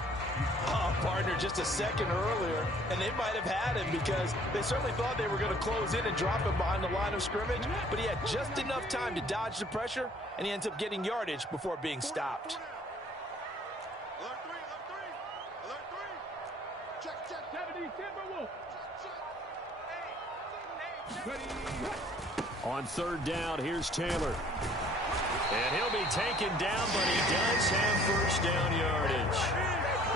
Oh, partner, just a second earlier, and they might have had him because they certainly thought they were going to close in and drop him behind the line of scrimmage, but he had just enough time to dodge the pressure, and he ends up getting yardage before being stopped. Alert three. Check. 70 Timberwolves. On third down, here's Taylor. And he'll be taken down, but he does have first down yardage.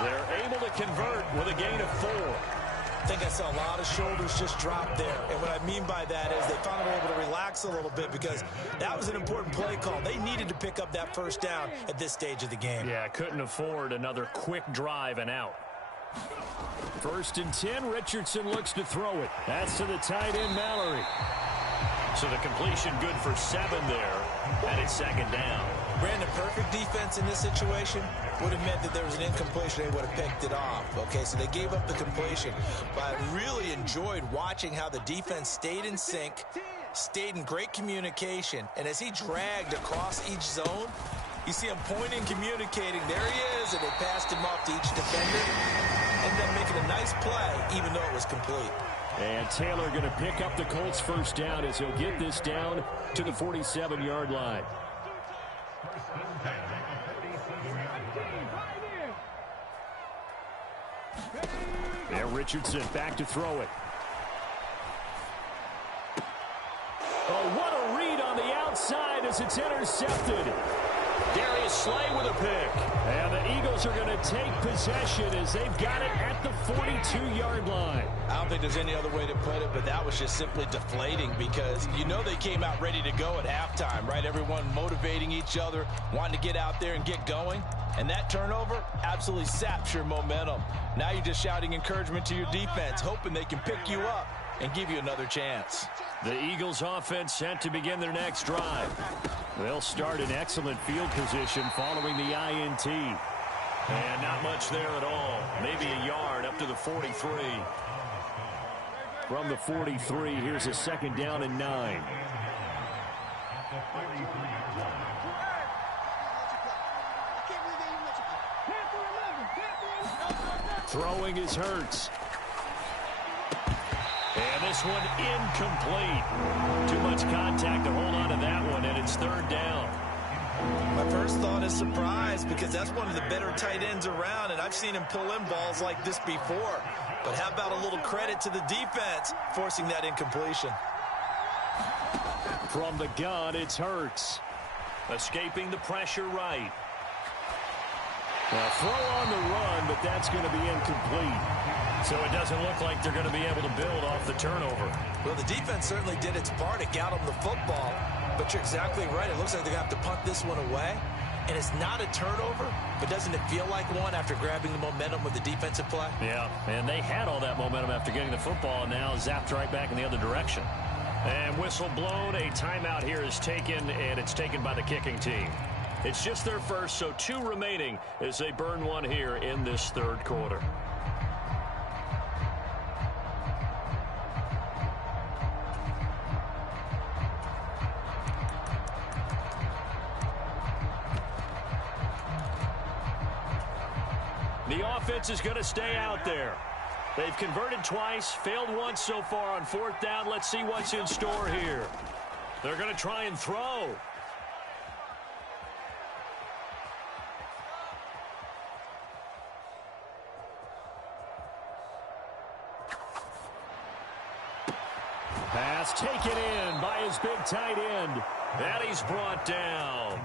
They're able to convert with a gain of 4. I think I saw a lot of shoulders just drop there. And what I mean by that is they finally were able to relax a little bit because that was an important play call. They needed to pick up that first down at this stage of the game. Yeah, couldn't afford another quick drive and out. 1st and 10, Richardson looks to throw it. That's to the tight end, Mallory. So the completion good for 7 there, and it's 2nd down. Brandon, perfect defense in this situation would have meant that there was an incompletion. They would have picked it off. Okay, so they gave up the completion. But I really enjoyed watching how the defense stayed in sync, stayed in great communication. And as he dragged across each zone, you see him pointing, communicating. There he is, and they passed him off to each defender. Ended up making a nice play, even though it was complete. And Taylor going to pick up the Colts' first down as he'll get this down to the 47-yard line. And Richardson back to throw it. Oh, what a read on the outside as it's intercepted. Darius Slay with a pick. And the Eagles are going to take possession as they've got it at the 42-yard line. I don't think there's any other way to put it, but that was just simply deflating because you know they came out ready to go at halftime, right? Everyone motivating each other, wanting to get out there and get going. And that turnover absolutely saps your momentum. Now you're just shouting encouragement to your defense, hoping they can pick you up and give you another chance. The Eagles offense set to begin their next drive. They'll start in excellent field position following the INT. And not much there at all. Maybe a yard up to the 43. From the 43, here's a 2nd down and 9. Throwing is Hurts. And this one incomplete. Too much contact to hold on to that one, and it's 3rd down. My first thought is surprise because that's one of the better tight ends around, and I've seen him pull in balls like this before. But how about a little credit to the defense forcing that incompletion? From the gun, it's Hurts. Escaping the pressure right. Now throw on the run, but that's going to be incomplete. So it doesn't look like they're going to be able to build off the turnover. Well, the defense certainly did its part. It got them the football. But you're exactly right. It looks like they're going to have to punt this one away. And it's not a turnover, but doesn't it feel like one after grabbing the momentum with the defensive play? Yeah, and they had all that momentum after getting the football, and now zapped right back in the other direction. And whistle blown. A timeout here is taken, and it's taken by the kicking team. It's just their first, so 2 remaining as they burn one here in this 3rd quarter. The offense is going to stay out there. They've converted twice, failed once so far on 4th down. Let's see what's in store here. They're going to try and throw. Pass taken in by his big tight end. And he's brought down.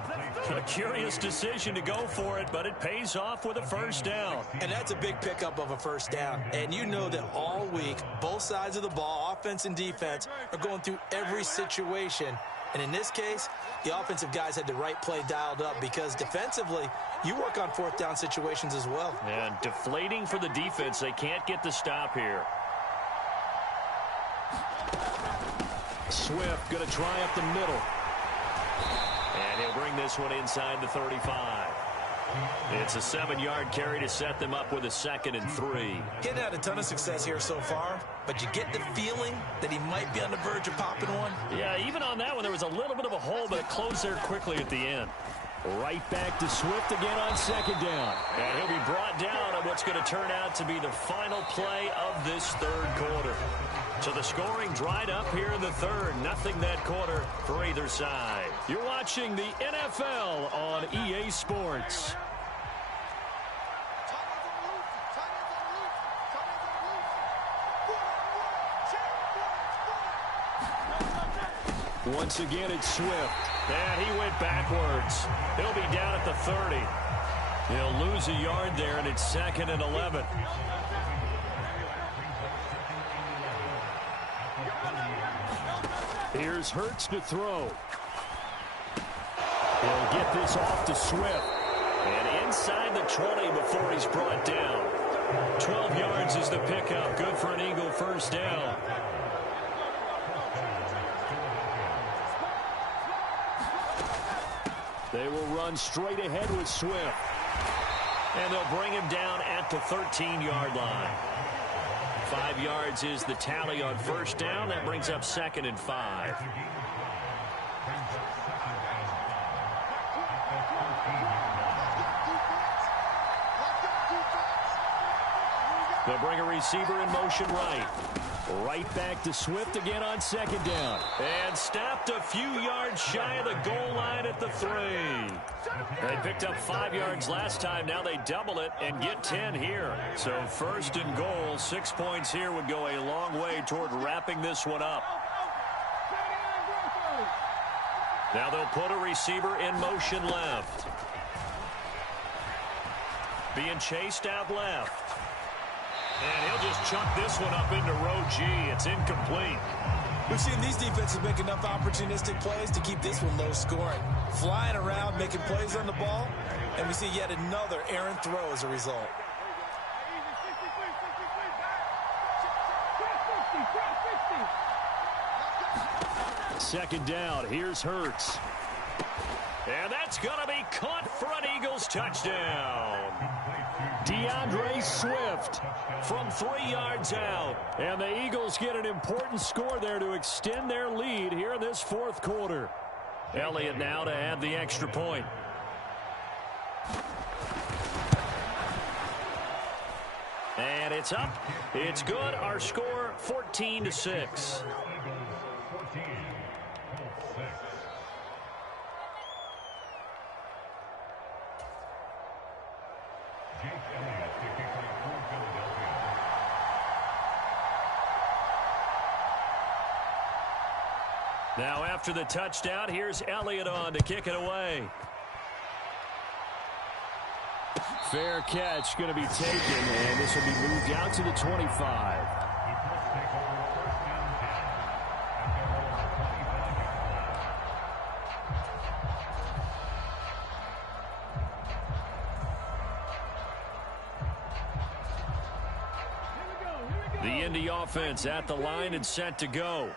A curious decision to go for it, but it pays off with a first down. And that's a big pickup of a first down. And you know that all week, both sides of the ball, offense and defense, are going through every situation. And in this case, the offensive guys had the right play dialed up because defensively, you work on 4th down situations as well. And deflating for the defense. They can't get the stop here. Swift going to try up the middle. And he'll bring this one inside the 35. It's a 7-yard carry to set them up with a 2nd and 3. He hadn't had a ton of success here so far, but you get the feeling that he might be on the verge of popping one. Yeah, even on that one, there was a little bit of a hole, but it closed there quickly at the end. Right back to Swift again on second down. And he'll be brought down on what's going to turn out to be the final play of this third quarter. So the scoring dried up here in the third. Nothing that quarter for either side. You're watching the NFL on EA Sports. Once again, it's Swift. And he went backwards. He'll be down at the 30. He'll lose a yard there, and it's 2nd and 11. Here's Hurts to throw. He'll get this off to Swift. And inside the 20 before he's brought down. 12 yards is the pickup. Good for an Eagle first down. They will run straight ahead with Swift. And they'll bring him down at the 13-yard line. 5 yards is the tally on first down. That brings up 2nd and 5. They'll bring a receiver in motion right. Right back to Swift again on second down. And stopped a few yards shy of the goal line at the 3. They picked up 5 yards last time. Now they double it and get 10 here. So 1st and goal, 6 points here would go a long way toward wrapping this one up. Now they'll put a receiver in motion left. Being chased out left. And he'll just chuck this one up into row G. It's incomplete. We've seen these defenses make enough opportunistic plays to keep this one low scoring. Flying around, making plays on the ball, and we see yet another errant throw as a result. Second down. Here's Hurts. And that's going to be caught for an Eagles touchdown. DeAndre Swift from 3 yards out. And the Eagles get an important score there to extend their lead here in this 4th quarter. Elliott now to add the extra point. And it's up. It's good. Our score 14-6. Now after the touchdown, here's Elliott on to kick it away. Fair catch going to be taken, and this will be moved out to the 25. The Indy offense at the line and set to go.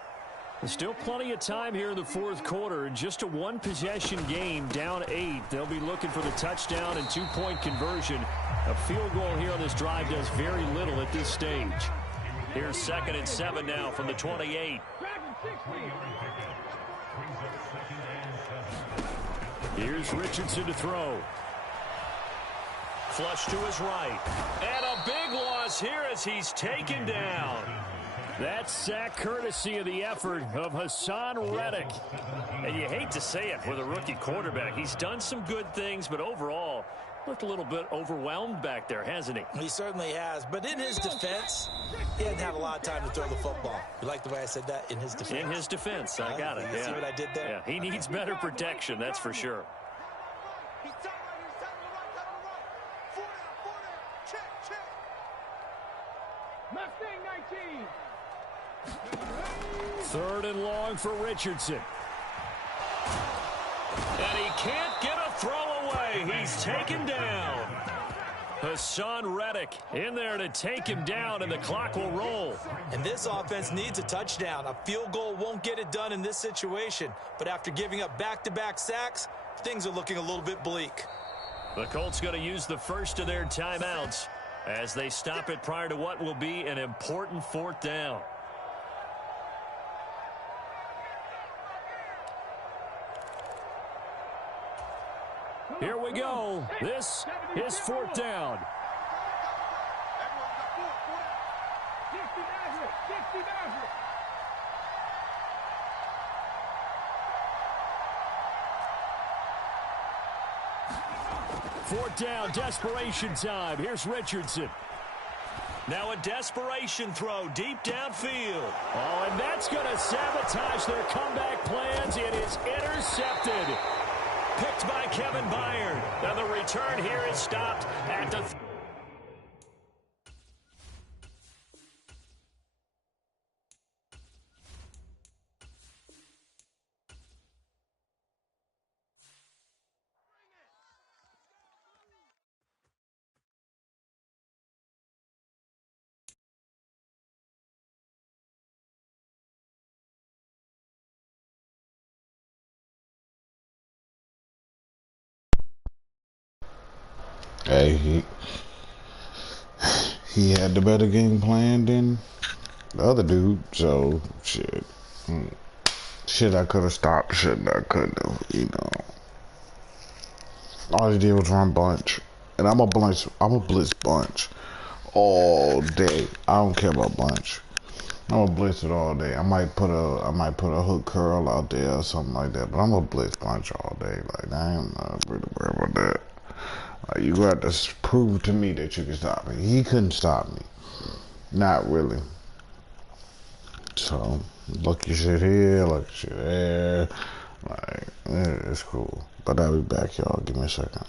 Still plenty of time here in the 4th quarter. Just a one-possession game, down 8. They'll be looking for the touchdown and 2-point conversion. A field goal here on this drive does very little at this stage. Here's 2nd and 7 now from the 28. Here's Richardson to throw. Flush to his right. And a big loss here as he's taken down. That sack courtesy of the effort of Haason Reddick. And you hate to say it with a rookie quarterback. He's done some good things, but overall, looked a little bit overwhelmed back there, hasn't he? He certainly has. But in his defense, he hadn't had a lot of time to throw the football. You like the way I said that? In his defense. In his defense. I got it. You see what I did there? Yeah, he needs better protection, that's for sure. Mustang 19. 3rd and long for Richardson. And he can't get a throw away. He's taken down. Haason Reddick in there to take him down, and the clock will roll. And this offense needs a touchdown. A field goal won't get it done in this situation. But after giving up back-to-back sacks, things are looking a little bit bleak. The Colts going to use the first of their timeouts as they stop it prior to what will be an important 4th down. Here we go. This is 4th down. 4th down, desperation time. Here's Richardson. Now a desperation throw deep downfield. Oh, and that's going to sabotage their comeback plans. It is intercepted. Picked by Kevin Byard. Now the return here is stopped at the... Hey, he had the better game plan than the other dude, so shit. Shit I could have stopped, shit I couldn't have, you know. All he did was run bunch. And I'm a blitz bunch all day. I don't care about bunch. I'm gonna blitz it all day. I might put a hook curl out there or something like that, but I'm gonna blitz bunch all day. Like I am not really worried about that. Like, you got to prove to me that you can stop me. He couldn't stop me. Not really. So, lucky shit here, lucky shit there. Like, it's cool. But I'll be back, y'all. Give me a second.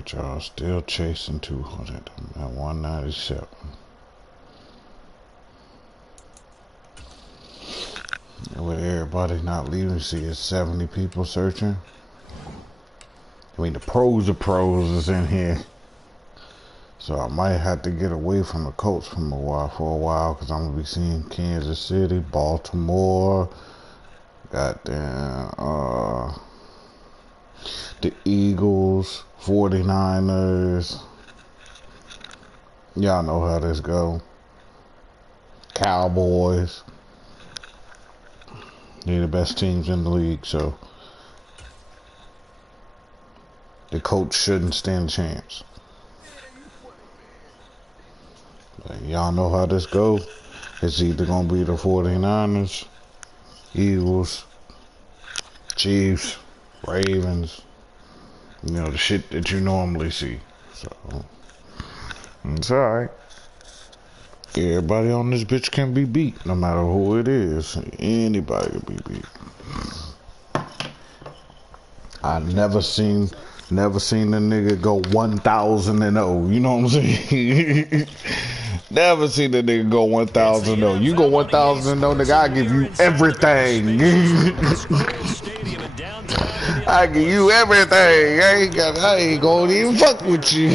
right, y'all. Still chasing 200. I'm at 197. With everybody not leaving, see it's 70 people searching. I mean, the pros of pros is in here. So I might have to get away from the Colts for a while because I'm going to be seeing Kansas City, Baltimore, goddamn, the Eagles, 49ers. Y'all know how this go. Cowboys. They're the best teams in the league, so the Colts shouldn't stand a chance. Y'all know how this go. It's either going to be the 49ers, Eagles, Chiefs, Ravens. You know, the shit that you normally see. So, it's alright. Everybody on this bitch can be beat, no matter who it is. Anybody can be beat. I never seen a nigga go 1,000-0. You know what I'm saying? Never seen a nigga go 1,000-0. You go 1,000-0, nigga, I give you everything. I give you everything. I ain't gonna even fuck with you.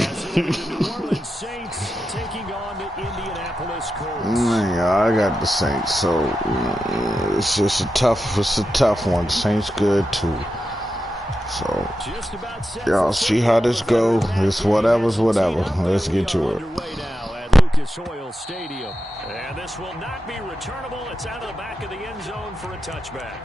Yeah, I got the Saints, so it's just a tough one. The Saints good too. So y'all see how this go. It's whatever's whatever. Let's get to it. Lucas Oil Stadium. And this will not be returnable. It's out of the back of the end zone for a touchback.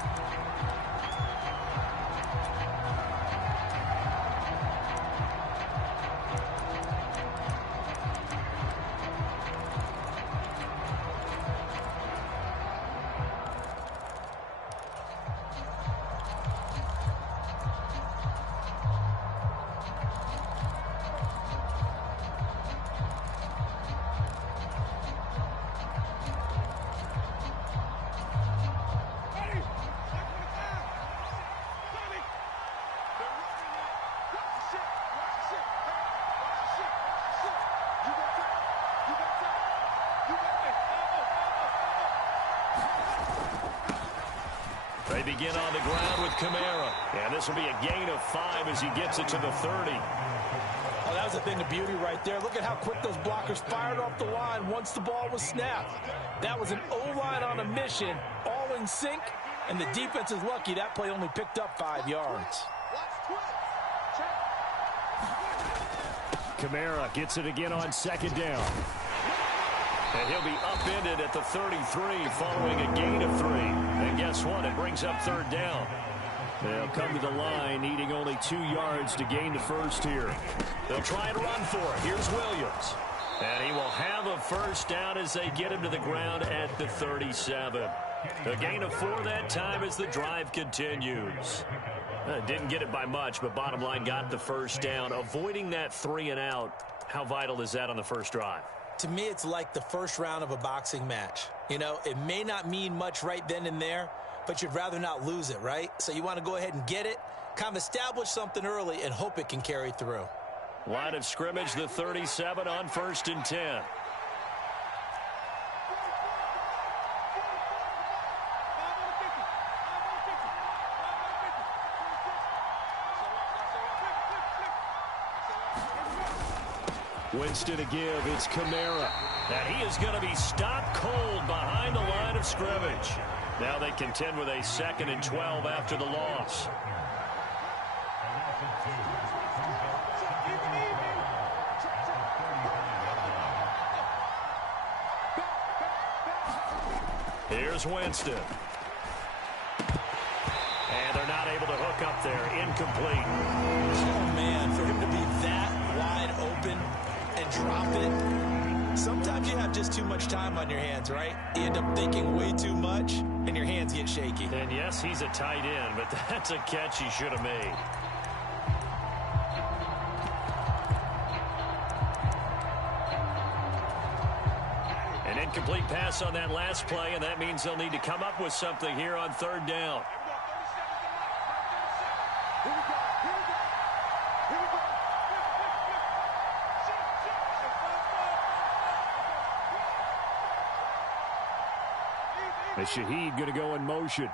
They begin on the ground with Kamara. And this will be a gain of 5 as he gets it to the 30. Oh, that was a thing of beauty right there. Look at how quick those blockers fired off the line once the ball was snapped. That was an O-line on a mission, all in sync, and the defense is lucky that play only picked up 5 yards. Kamara gets it again on second down. And he'll be upended at the 33 following a gain of 3. And guess what? It brings up third down. They'll come to the line needing only 2 yards to gain the first here. They'll try and run for it. Here's Williams. And he will have a first down as they get him to the ground at the 37. A gain of 4 that time as the drive continues. Didn't get it by much, but bottom line got the first down. Avoiding that 3 and out, how vital is that on the first drive? To me, it's like the first round of a boxing match. You know, it may not mean much right then and there, but you'd rather not lose it, right? So you want to go ahead and get it, kind of establish something early, and hope it can carry through. Line of scrimmage, the 37 on 1st and 10. Winston to give. It's Kamara. And he is going to be stopped cold behind the line of scrimmage. Now they contend with a 2nd and 12 after the loss. Here's Winston. And they're not able to hook up there. Incomplete. Oh, man, for him to be that wide open and drop it. Sometimes you have just too much time on your hands, right? You end up thinking way too much, and your hands get shaky. And yes, he's a tight end, but that's a catch he should have made. An incomplete pass on that last play, and that means they'll need to come up with something here on 3rd down. As Shaheed going to go in motion.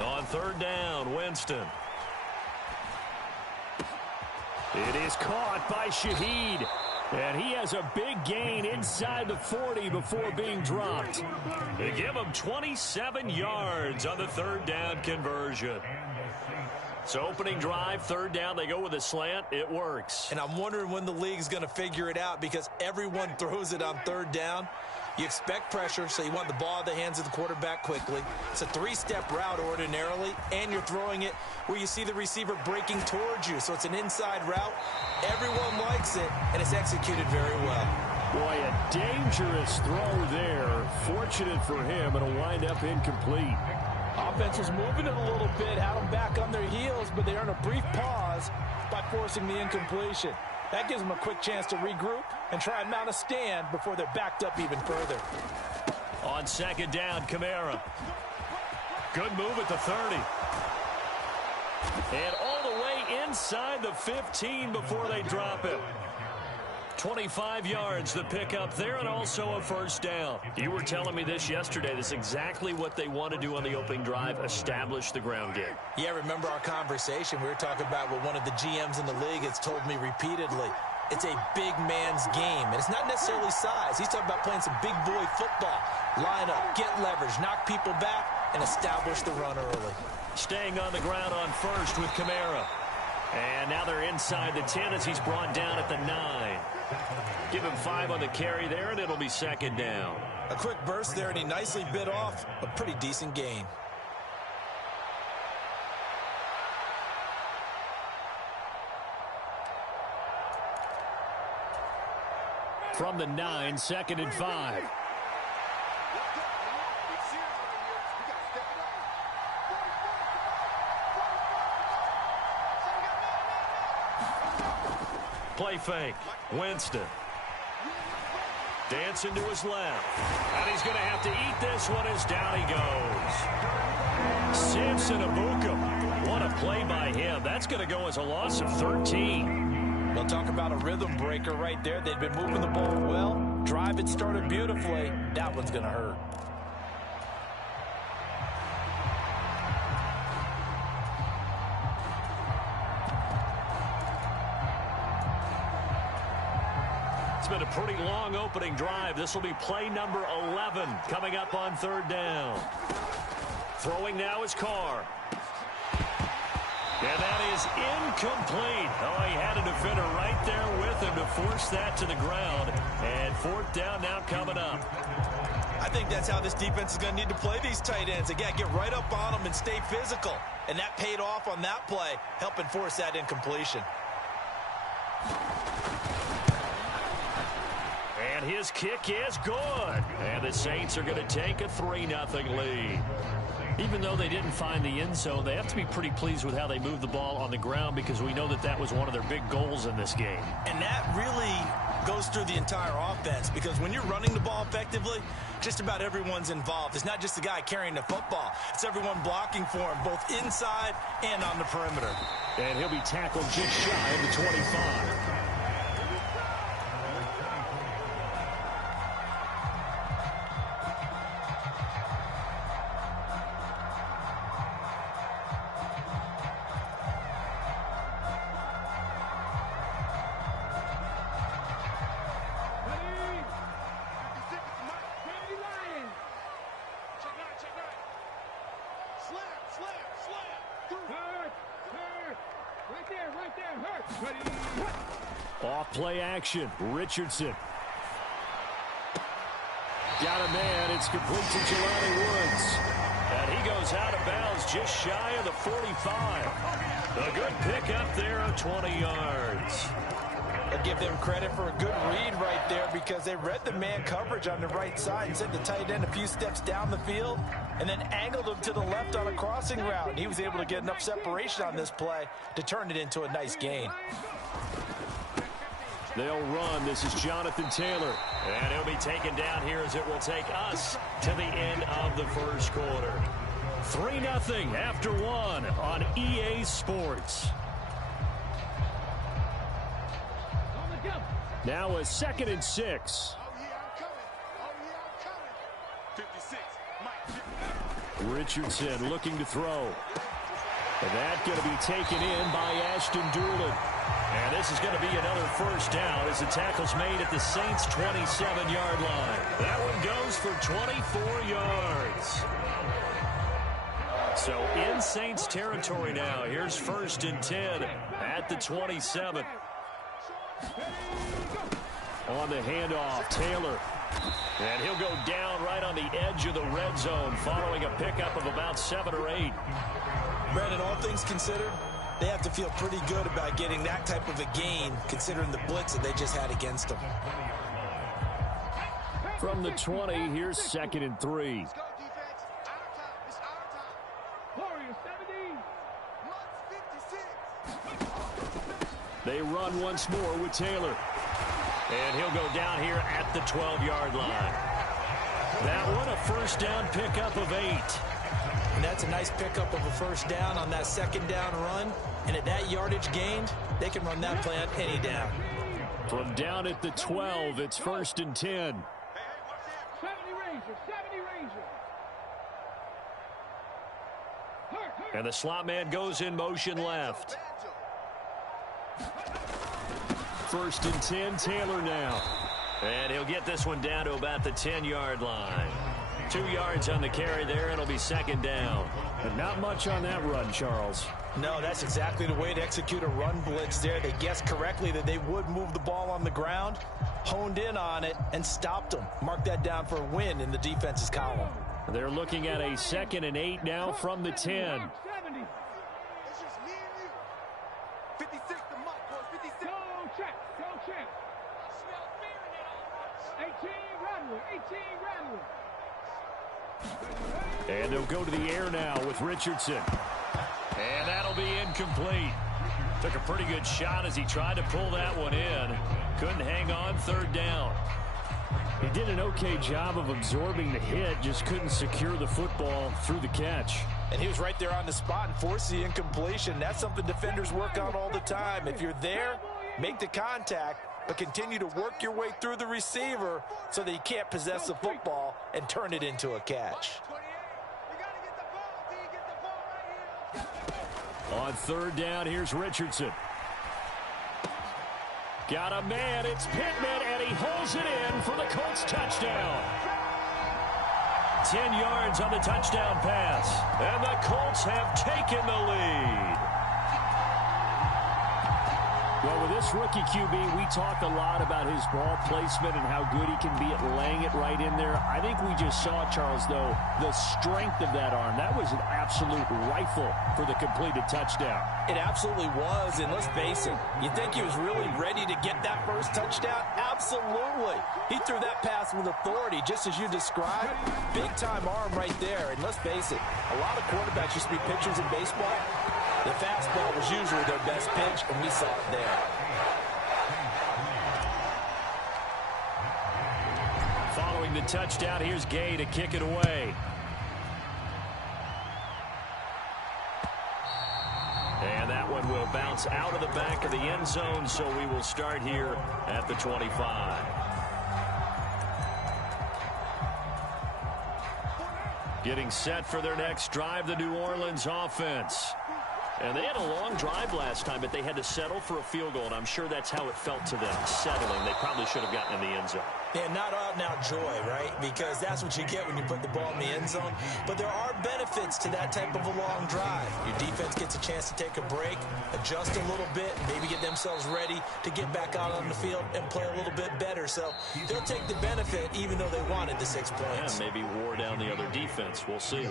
On third down, Winston. It is caught by Shaheed. And he has a big gain inside the 40 before being dropped. They give him 27 yards on the third down conversion. So opening drive, third down, they go with a slant. It works. And I'm wondering when the league's going to figure it out because everyone throws it on third down. You expect pressure, so you want the ball in the hands of the quarterback quickly. It's a three-step route ordinarily, and you're throwing it where you see the receiver breaking towards you. So it's an inside route. Everyone likes it, and it's executed very well. Boy, a dangerous throw there. Fortunate for him, it'll wind up incomplete. Offense was moving it a little bit, had them back on their heels, but they earned a brief pause by forcing the incompletion. That gives them a quick chance to regroup and try and mount a stand before they're backed up even further. On second down, Kamara. Good move at the 30. And all the way inside the 15 before they drop him. 25 yards the pickup there, and also a first down. You were telling me this yesterday. This is exactly what they want to do on the opening drive, establish the ground game. Yeah, remember our conversation. We were talking about what one of the GMs in the league has told me repeatedly. It's a big man's game, and it's not necessarily size. He's talking about playing some big boy football. Line up, get leverage, knock people back, and establish the run early. Staying on the ground on first with Kamara. And now they're inside the 10 as he's brought down at the 9. Give him 5 on the carry there, and it'll be second down. A quick burst there, and he nicely bit off a pretty decent gain. From the 9, second and 5. Play fake. Winston. Dancing to his left. And he's going to have to eat this one as down he goes. Samson Ebukam. What a play by him. That's going to go as a loss of 13. We'll talk about a rhythm breaker right there. They've been moving the ball well. Drive it started beautifully. That one's going to hurt. It's been a pretty long opening drive. This will be play number 11 coming up on third down. Throwing now is Carr. And that is incomplete. Oh, he had a defender right there with him to force that to the ground. And fourth down now coming up. I think that's how this defense is going to need to play these tight ends. They got to get right up on them and stay physical. And that paid off on that play, helping force that incompletion. And his kick is good. And the Saints are going to take a 3-0 lead. Even though they didn't find the end zone, they have to be pretty pleased with how they moved the ball on the ground because we know that that was one of their big goals in this game. And that really goes through the entire offense because when you're running the ball effectively, just about everyone's involved. It's not just the guy carrying the football. It's everyone blocking for him, both inside and on the perimeter. And he'll be tackled just shy of the 25. Off play action. Richardson. Got a man. It's complete to Jelani Woods. And he goes out of bounds just shy of the 45. A good pickup there of 20 yards. I give them credit for a good read right there because they read the man coverage on the right side and sent the tight end a few steps down the field and then angled him to the left on a crossing route. And he was able to get enough separation on this play to turn it into a nice gain. They'll run. This is Jonathan Taylor. And he'll be taken down here as it will take us to the end of the first quarter. 3-0 after one on EA Sports. Now a 2nd and 6. Richardson looking to throw. And that's going to be taken in by Ashton Dulin. And this is going to be another first down as the tackle's made at the Saints' 27-yard line. That one goes for 24 yards. So in Saints territory now. Here's 1st and 10 at the 27. On the handoff, Taylor. And he'll go down right on the edge of the red zone following a pickup of about 7 or 8. Brandon, all things considered, they have to feel pretty good about getting that type of a gain considering the blitz that they just had against them. From the 20, here's 2nd and 3. They run once more with Taylor. And he'll go down here at the 12-yard line. That one a first down pickup of 8. And that's a nice pickup of a first down on that second down run. And at that yardage gained, they can run that play on any down. From down at the 12, it's 1st and 10. 70 Ranger, 70 Ranger. And the slot man goes in motion left. 1st and 10, Taylor now. And he'll get this one down to about the 10-yard line. 2 yards on the carry there, and it'll be 2nd down. But not much on that run, Charles. No, that's exactly the way to execute a run blitz there. They guessed correctly that they would move the ball on the ground, honed in on it, and stopped them. Mark that down for a win in the defense's column. They're looking at a 2nd and 8 now from the 10. 70. 56 to Mike, boys. 56. Go check. 18 Radler. 18 Radler. And they'll go to the air now with Richardson. And that'll be incomplete. Took a pretty good shot as he tried to pull that one in. Couldn't hang on, 3rd down. He did an okay job of absorbing the hit, just couldn't secure the football through the catch. And he was right there on the spot and forced the incompletion. That's something defenders work on all the time. If you're there, make the contact, but continue to work your way through the receiver so that you can't possess the football and turn it into a catch. On 3rd down, here's Richardson. Got a man, it's Pittman, and he holds it in for the Colts touchdown. 10 yards on the touchdown pass, and the Colts have taken the lead. Well, with this rookie QB, we talk a lot about his ball placement and how good he can be at laying it right in there. I think we just saw, Charles, though, the strength of that arm. That was an absolute rifle for the completed touchdown. It absolutely was, and let's face it, you think he was really ready to get that first touchdown? Absolutely. He threw that pass with authority, just as you described. Big-time arm right there, and let's face it, a lot of quarterbacks used to be pitchers in baseball. The fastball was usually their best pitch, and we saw it there. Following the touchdown, here's Gay to kick it away. And that one will bounce out of the back of the end zone, so we will start here at the 25. Getting set for their next drive, the New Orleans offense. And they had a long drive last time, but they had to settle for a field goal, and I'm sure that's how it felt to them, settling. They probably should have gotten in the end zone. Yeah, not out-and-out joy, right? Because that's what you get when you put the ball in the end zone. But there are benefits to that type of a long drive. Your defense gets a chance to take a break, adjust a little bit, and maybe get themselves ready to get back out on the field and play a little bit better. So they'll take the benefit even though they wanted the 6 points. Yeah, maybe wore down the other defense. We'll see.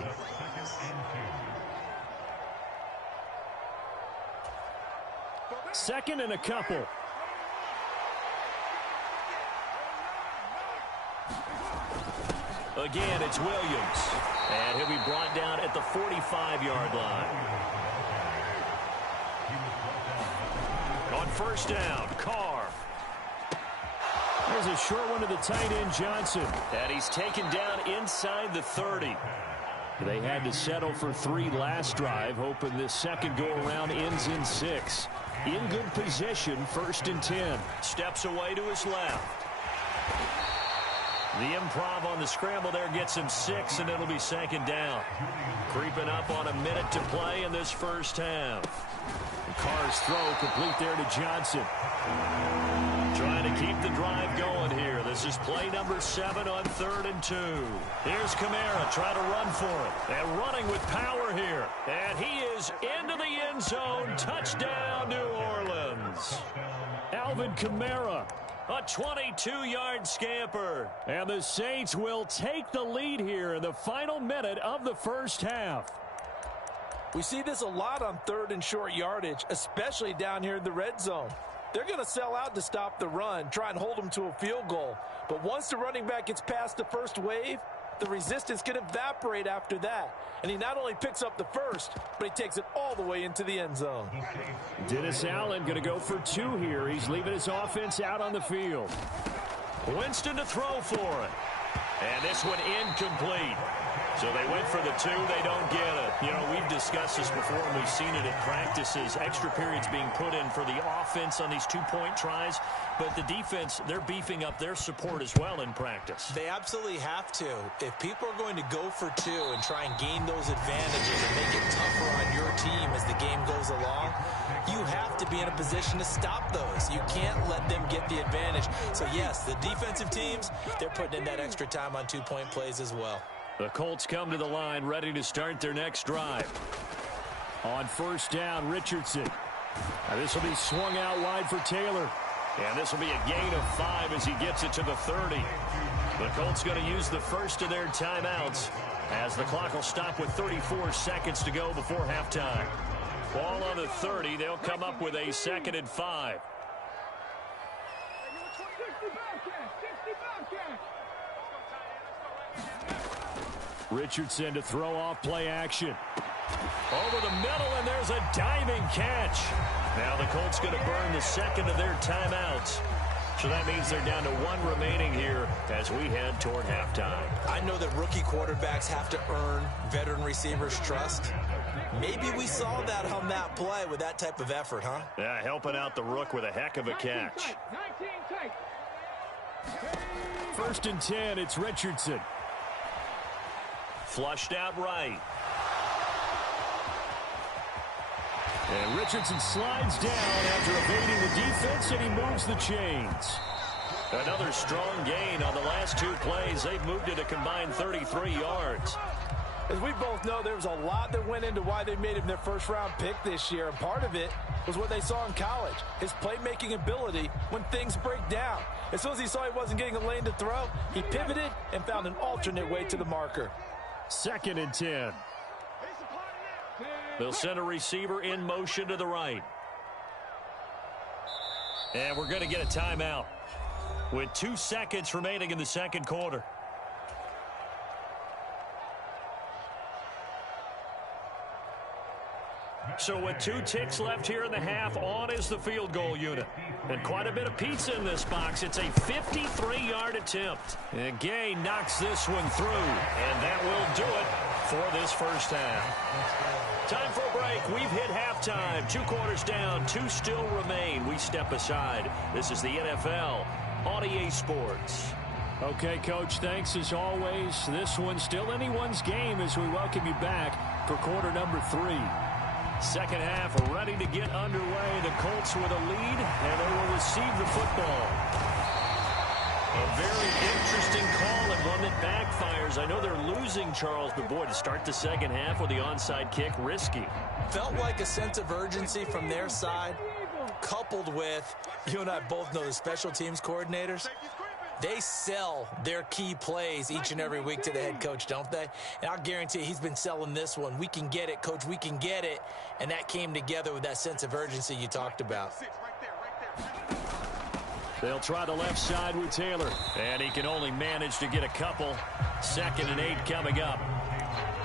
Second and a couple. Again, it's Williams. And he'll be brought down at the 45-yard line. On 1st down, Carr. There's a short one to the tight end, Johnson. And he's taken down inside the 30. They had to settle for 3 last drive, hoping this second go-around ends in 6. In good position, 1st and 10. Steps away to his left. The improv on the scramble there gets him 6, and it'll be second down. Creeping up on a minute to play in this first half. The Carr's throw complete there to Johnson. Trying to keep the drive going here. This is play number 7 on 3rd and 2. Here's Kamara trying to run for it. And running with power here. And he is into the end zone. Touchdown, New Orleans. Alvin Kamara. A 22-yard scamper. And the Saints will take the lead here in the final minute of the first half. We see this a lot on 3rd and short yardage, especially down here in the red zone. They're going to sell out to stop the run, try and hold them to a field goal. But once the running back gets past the first wave, the resistance can evaporate after that. And he not only picks up the first, but he takes it all the way into the end zone. Dennis Allen going to go for 2 here. He's leaving his offense out on the field. Winston to throw for it. And this one incomplete. So they went for the 2. They don't get it. You know, we've discussed this before, and we've seen it at practices. Extra periods being put in for the offense on these 2-point tries. But the defense, they're beefing up their support as well in practice. They absolutely have to. If people are going to go for 2 and try and gain those advantages and make it tougher on your team as the game goes along, you have to be in a position to stop those. You can't let them get the advantage. So, yes, the defensive teams, they're putting in that extra time on 2-point plays as well. The Colts come to the line ready to start their next drive. On first down, Richardson. Now this will be swung out wide for Taylor. And this will be a gain of 5 as he gets it to the 30. The Colts going to use the first of their timeouts as the clock will stop with 34 seconds to go before halftime. Ball on the 30. They'll come up with a 2nd and 5. Richardson to throw off play action. Over the middle, and there's a diving catch. Now the Colts going to burn the 2nd of their timeouts. So that means they're down to 1 remaining here as we head toward halftime. I know that rookie quarterbacks have to earn veteran receivers' trust. Maybe we saw that on that play with that type of effort, huh? Yeah, helping out the rook with a heck of a catch. 1st and 10, it's Richardson. Flushed out right. And Richardson slides down after evading the defense, and he moves the chains. Another strong gain on the last 2 plays. They've moved it a combined 33 yards. As we both know, there was a lot that went into why they made him their first-round pick this year, and part of it was what they saw in college, his playmaking ability when things break down. As soon as he saw he wasn't getting a lane to throw, he pivoted and found an alternate way to the marker. 2nd and 10. They'll send a receiver in motion to the right. And we're going to get a timeout with 2 seconds remaining in the second quarter. So with 2 ticks left here in the half, on is the field goal unit. And quite a bit of pizza in this box. It's a 53-yard attempt. And Gay knocks this one through. And that will do it for this first half. Time for a break. We've hit halftime. 2 quarters down. 2 still remain. We step aside. This is the NFL on EA Sports. Okay, Coach, thanks as always. This one's still anyone's game as we welcome you back for quarter number 3. Second half ready to get underway. The Colts with a lead, and they will receive the football. A very interesting call and one that backfires. I know they're losing, Charles, but boy, to start the second half with the onside kick, risky. Felt like a sense of urgency from their side, coupled with, you and I both know the special teams coordinators. They sell their key plays each and every week to the head coach, don't they? And I'll guarantee you he's been selling this one. We can get it, Coach. We can get it. And that came together with that sense of urgency you talked about. They'll try the left side with Taylor. And he can only manage to get a couple. 2nd and 8 coming up.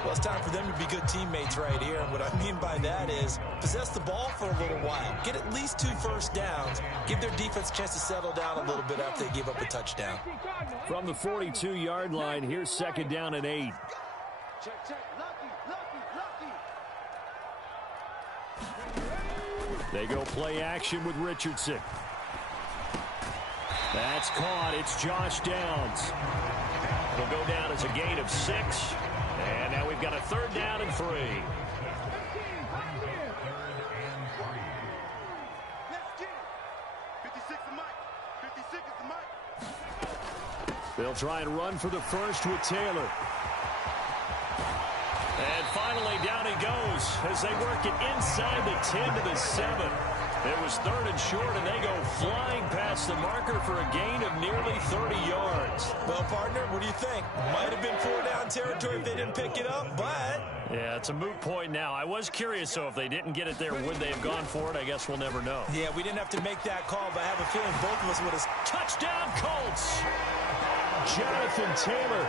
Well, it's time for them to be good teammates right here. And what I mean by that is possess the ball for a little while. Get at least 2 first downs. Give their defense a chance to settle down a little bit after they give up a touchdown. From the 42-yard line, here's 2nd down and 8. They go play action with Richardson. That's caught. It's Josh Downs. It'll go down as a gain of 6. And now we've got a 3rd down and 3. They'll try and run for the first with Taylor. And finally, down he goes as they work it inside the 10 to the 7. It was 3rd and short, and they go flying past the marker for a gain of nearly 30 yards. Well, partner, what do you think? Might have been 4-down territory if they didn't pick it up, but... Yeah, it's a moot point now. I was curious, so if they didn't get it there, would they have gone for it? I guess we'll never know. Yeah, we didn't have to make that call, but I have a feeling both of us would have... Touchdown, Colts! Jonathan Taylor,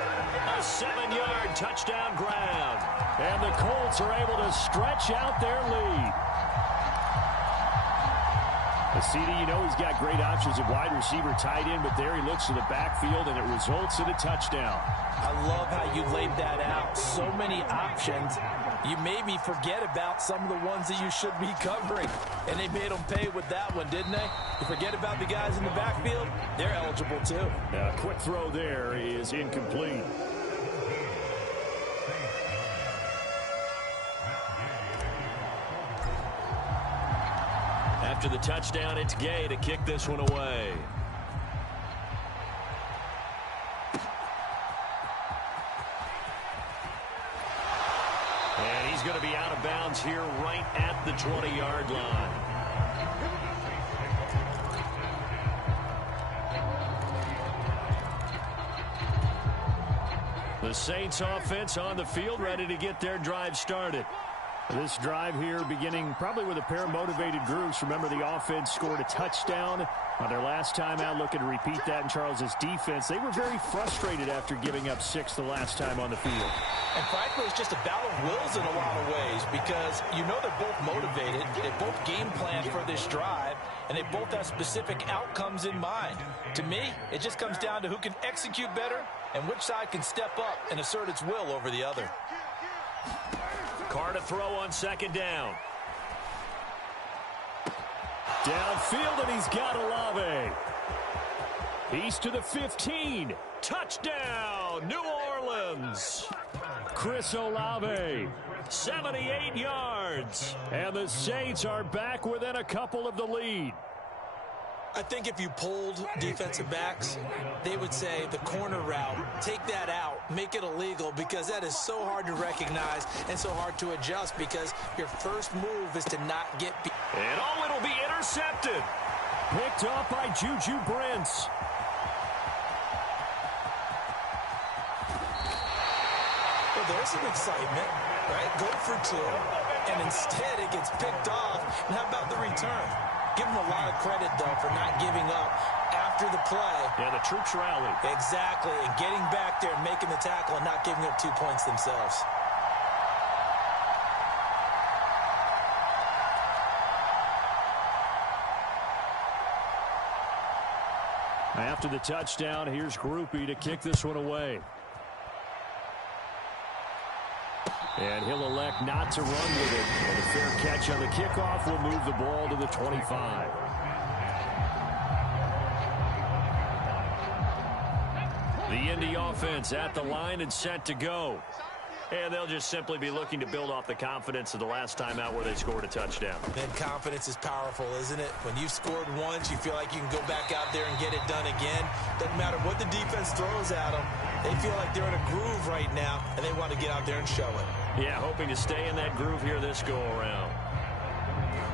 a 7-yard touchdown grab. And the Colts are able to stretch out their lead. CD, you know he's got great options at wide receiver, tight end, but there he looks to the backfield, and it results in a touchdown. I love how you laid that out. So many options. You made me forget about some of the ones that you should be covering. And they made them pay with that one, didn't they? You forget about the guys in the backfield, they're eligible too. A quick throw there is incomplete. After the touchdown, it's Gay to kick this one away. And he's going to be out of bounds here right at the 20-yard line. The Saints offense on the field, ready to get their drive started. This drive here beginning probably with a pair of motivated groups. Remember, the offense scored a touchdown on their last time out. Looking to repeat that in Charles's defense. They were very frustrated after giving up 6 the last time on the field. And frankly, it's just a battle of wills in a lot of ways because you know they're both motivated. They both game plan for this drive, and they both have specific outcomes in mind. To me, it just comes down to who can execute better and which side can step up and assert its will over the other. Carr to throw on 2nd down. Downfield, and he's got Olave. He's to the 15. Touchdown, New Orleans. Chris Olave, 78 yards. And the Saints are back within a couple of the lead. I think if you polled defensive backs, they would say the corner route, take that out, make it illegal, because that is so hard to recognize and so hard to adjust because your first move is to not get beat. And it'll be intercepted. Picked up by Juju Brents. Well, there's some excitement, right? Go for 2, and instead it gets picked off. And how about the return? Give them a lot of credit, though, for not giving up after the play. Yeah, the troops rallied. Exactly, and getting back there and making the tackle and not giving up 2 points themselves. After the touchdown, here's Groupie to kick this one away. And he'll elect not to run with it. And a fair catch on the kickoff will move the ball to the 25. The Indy offense at the line and set to go. And they'll just simply be looking to build off the confidence of the last time out where they scored a touchdown. And confidence is powerful, isn't it? When you've scored once, you feel like you can go back out there and get it done again. Doesn't matter what the defense throws at them. They feel like they're in a groove right now, and they want to get out there and show it. Yeah, hoping to stay in that groove here this go-around.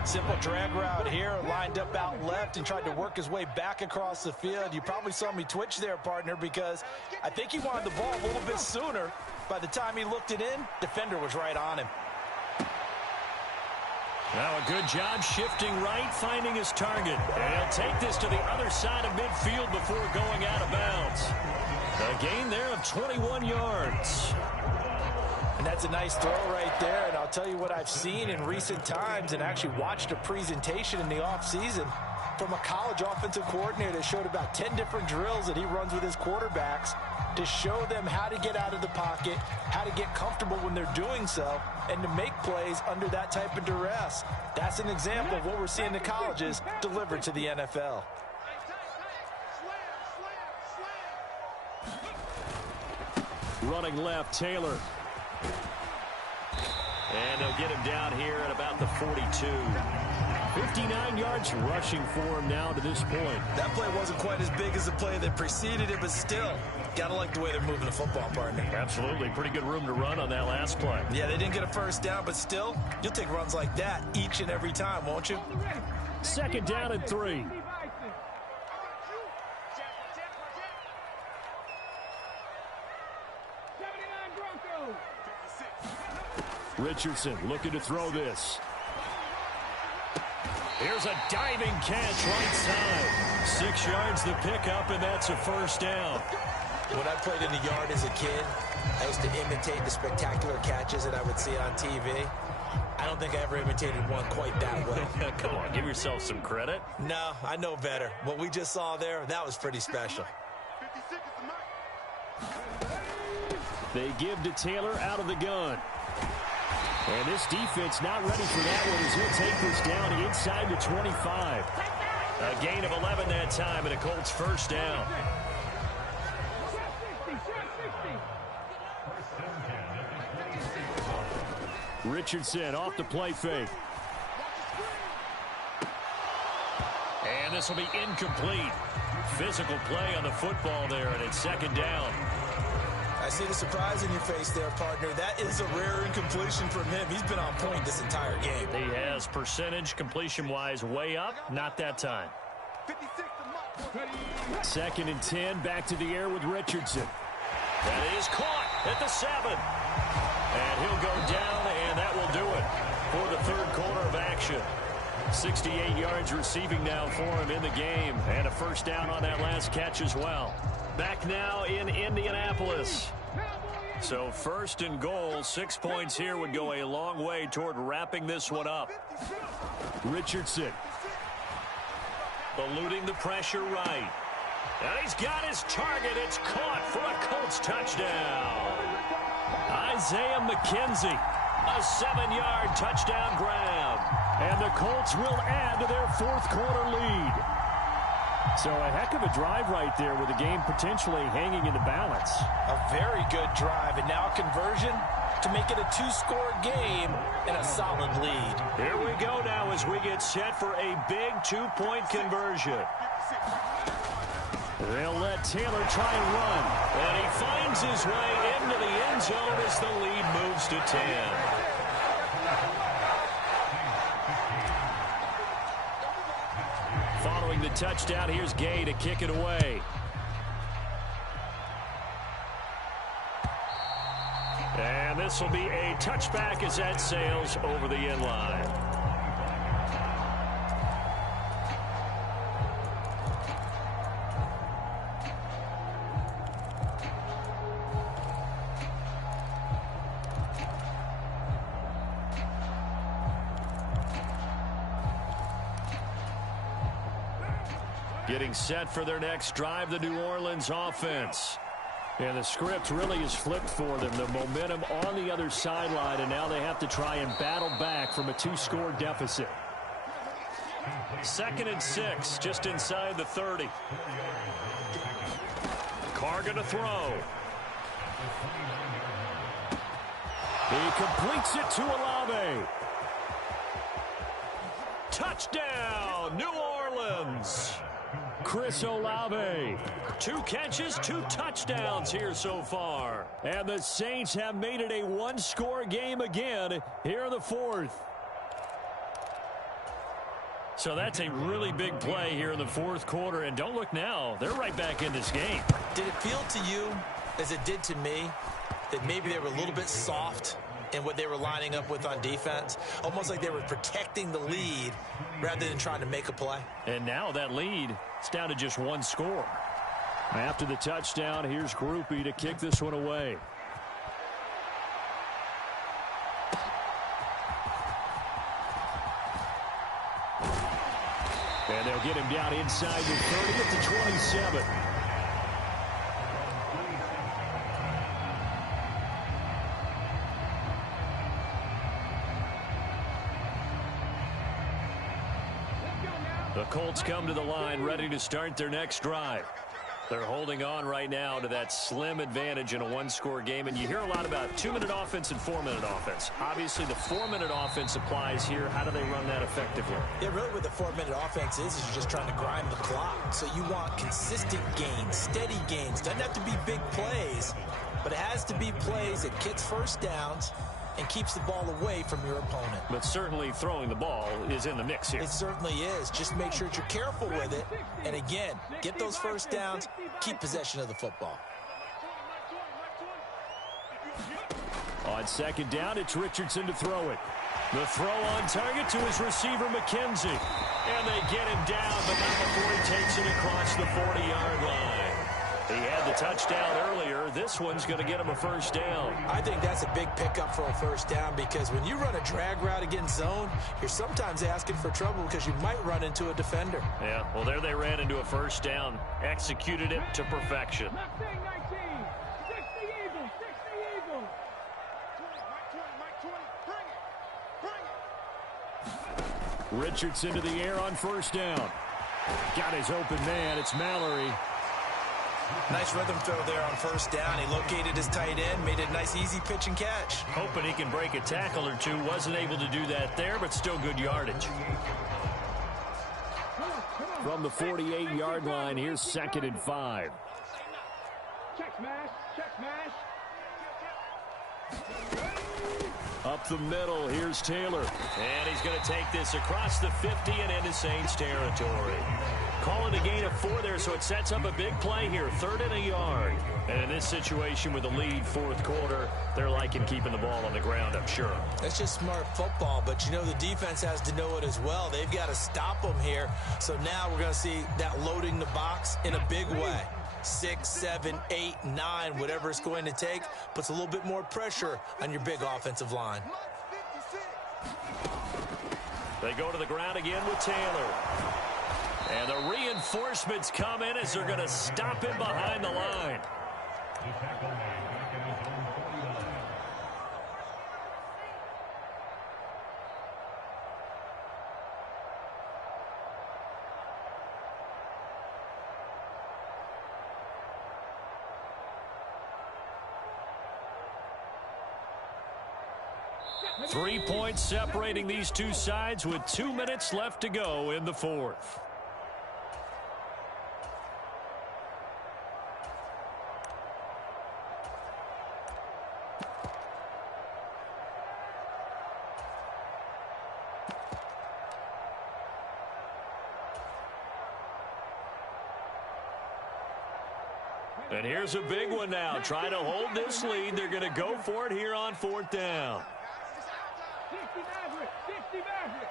Simple drag route here, lined up out left and tried to work his way back across the field. You probably saw me twitch there, partner, because I think he wanted the ball a little bit sooner. By the time he looked it in, defender was right on him. Now a good job shifting right, finding his target. And he'll take this to the other side of midfield before going out of bounds. A gain there of 21 yards. And that's a nice throw right there. And I'll tell you what I've seen in recent times and actually watched a presentation in the offseason from a college offensive coordinator that showed about 10 different drills that he runs with his quarterbacks to show them how to get out of the pocket, how to get comfortable when they're doing so, and to make plays under that type of duress. That's an example of what we're seeing in the colleges delivered to the NFL. Running left, Taylor. And they'll get him down here at about the 42. 59 yards rushing for him now to this point. That play wasn't quite as big as the play that preceded it, but still, got to like the way they're moving the football, partner. Absolutely. Pretty good room to run on that last play. Yeah, they didn't get a first down, but still, you'll take runs like that each and every time, won't you? Second down and 3. Richardson looking to throw this. Here's a diving catch right side. 6 yards the pickup, and that's a first down. When I played in the yard as a kid, I used to imitate the spectacular catches that I would see on TV. I don't think I ever imitated one quite that well. Come on, give yourself some credit. No, I know better. What we just saw there, that was pretty special. They give to Taylor out of the gun. And this defense not ready for that one as he'll take this down inside the 25. A gain of 11 that time, and a Colts first down. Richardson off the play fake. And this will be incomplete. Physical play on the football there, and it's second down. I see the surprise in your face there, partner. That is a rare incompletion from him. He's been on point this entire game. He has percentage completion-wise way up. Not that time. Second and 10, back to the air with Richardson. That is caught at the 7. And he'll go down, and that will do it for the third quarter of action. 68 yards receiving now for him in the game, and a first down on that last catch as well. Back now in Indianapolis. So first and goal, 6 points here would go a long way toward wrapping this one up. Richardson. Eluding the pressure right. And he's got his target. It's caught for a Colts touchdown. Isaiah McKenzie, a 7-yard touchdown grab. And the Colts will add to their fourth quarter lead. So a heck of a drive right there with the game potentially hanging in the balance. A very good drive, and now a conversion to make it a 2-score game and a solid lead. Here we go now as we get set for a big 2-point conversion. They'll let Taylor try and run. And he finds his way into the end zone as the lead moves to 10. Following the touchdown, here's Gay to kick it away. And this will be a touchback as that sails over the end line. Getting set for their next drive, the New Orleans offense. And the script really is flipped for them. The momentum on the other sideline, and now they have to try and battle back from a 2-score deficit. Second and 6, just inside the 30. Carr going to throw. He completes it to Olave. Touchdown, New Orleans. Chris Olave. 2 catches, 2 touchdowns here so far. And the Saints have made it a 1-score game again here in the fourth. So that's a really big play here in the fourth quarter. And don't look now, they're right back in this game. Did it feel to you, as it did to me, that maybe they were a little bit soft in what they were lining up with on defense? Almost like they were protecting the lead rather than trying to make a play. And now that lead is down to just 1 score. After the touchdown, here's Grupe to kick this one away. And they'll get him down inside the 30 at the 27. The Colts come to the line ready to start their next drive. They're holding on right now to that slim advantage in a one-score game, and you hear a lot about 2-minute offense and 4-minute offense. Obviously, the 4-minute offense applies here. How do they run that effectively? Yeah, really what the 4-minute offense is you're just trying to grind the clock. So you want consistent gains, steady gains. Doesn't have to be big plays, but it has to be plays that gets first downs and keeps the ball away from your opponent. But certainly throwing the ball is in the mix here. It certainly is. Just make sure that you're careful with it. And again, get those first downs, keep possession of the football. On second down, it's Richardson to throw it. The throw on target to his receiver, McKenzie. And they get him down, but not before he takes it across the 40-yard line. He had the touchdown earlier. This one's going to get him a first down. I think that's a big pickup for a first down because when you run a drag route against zone, you're sometimes asking for trouble because you might run into a defender. Yeah, well, there they ran into a first down. Executed it to perfection. Mustang 19. 60 Eagles. 60 Eagles. Bring it. Richardson to the air on first down. Got his open man. It's Mallory. Nice rhythm throw there on first down. He located his tight end, made it a nice easy pitch and catch. Hoping he can break a tackle or two. Wasn't able to do that there, but still good yardage. From the 48-yard line, here's 2nd and 5. Check smash. Check smash. Up the middle, here's Taylor. And he's going to take this across the 50 and into Saints territory. Call it a gain of 4 there, so it sets up a big play here. 3rd and a yard. And in this situation with a lead 4th quarter, they're liking keeping the ball on the ground, I'm sure. That's just smart football, but you know the defense has to know it as well. They've got to stop them here. So now we're going to see that loading the box in a big way. 6, 7, 8, 9, whatever it's going to take, puts a little bit more pressure on your big offensive line. They go to the ground again with Taylor. And the reinforcements come in as they're going to stop him behind the line. Three points separating these two sides with 2 minutes left to go in the 4th. And here's a big one now. Trying to hold this lead. They're going to go for it here on 4th down. 60 Maverick. 60 Maverick.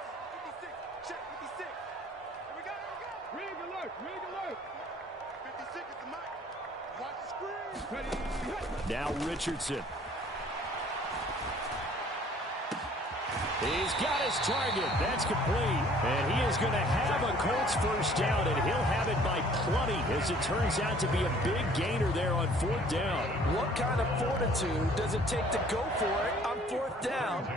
56. Check 56. Here we go. Rig alert. Rig alert. 56 is the mic. Watch the screen. Ready. Now Richardson. He's got his target. That's complete. And he is going to have a Colts first down, and he'll have it by plenty as it turns out to be a big gainer there on 4th down. What kind of fortitude does it take to go for it on 4th down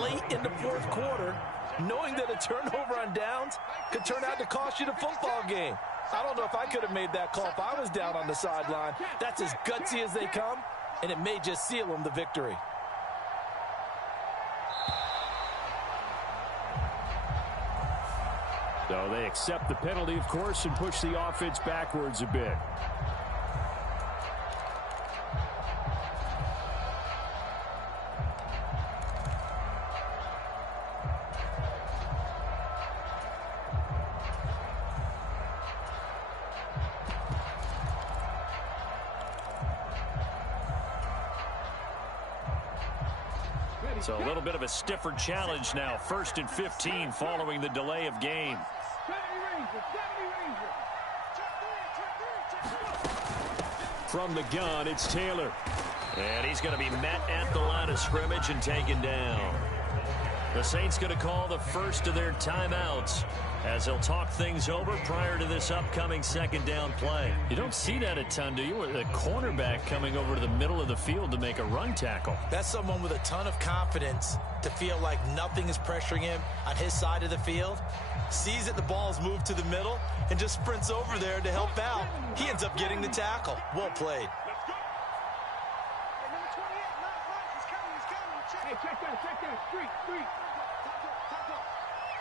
late in the 4th quarter, knowing that a turnover on downs could turn out to cost you the football game? I don't know if I could have made that call if I was down on the sideline. That's as gutsy as they come, and it may just seal them the victory. So they accept the penalty, of course, and push the offense backwards a bit. So a little bit of a stiffer challenge now. 1st and 15 following the delay of game. 70 Ranger. From the gun, it's Taylor. And he's going to be met at the line of scrimmage and taken down. The Saints going to call the first of their timeouts as they'll talk things over prior to this upcoming 2nd down play. You don't see that a ton, do you? With a cornerback coming over to the middle of the field to make a run tackle. That's someone with a ton of confidence to feel like nothing is pressuring him on his side of the field. sees that the ball's moved to the middle, and just sprints over there to help out. He ends up getting the tackle. Well played. Hey, check that. Street.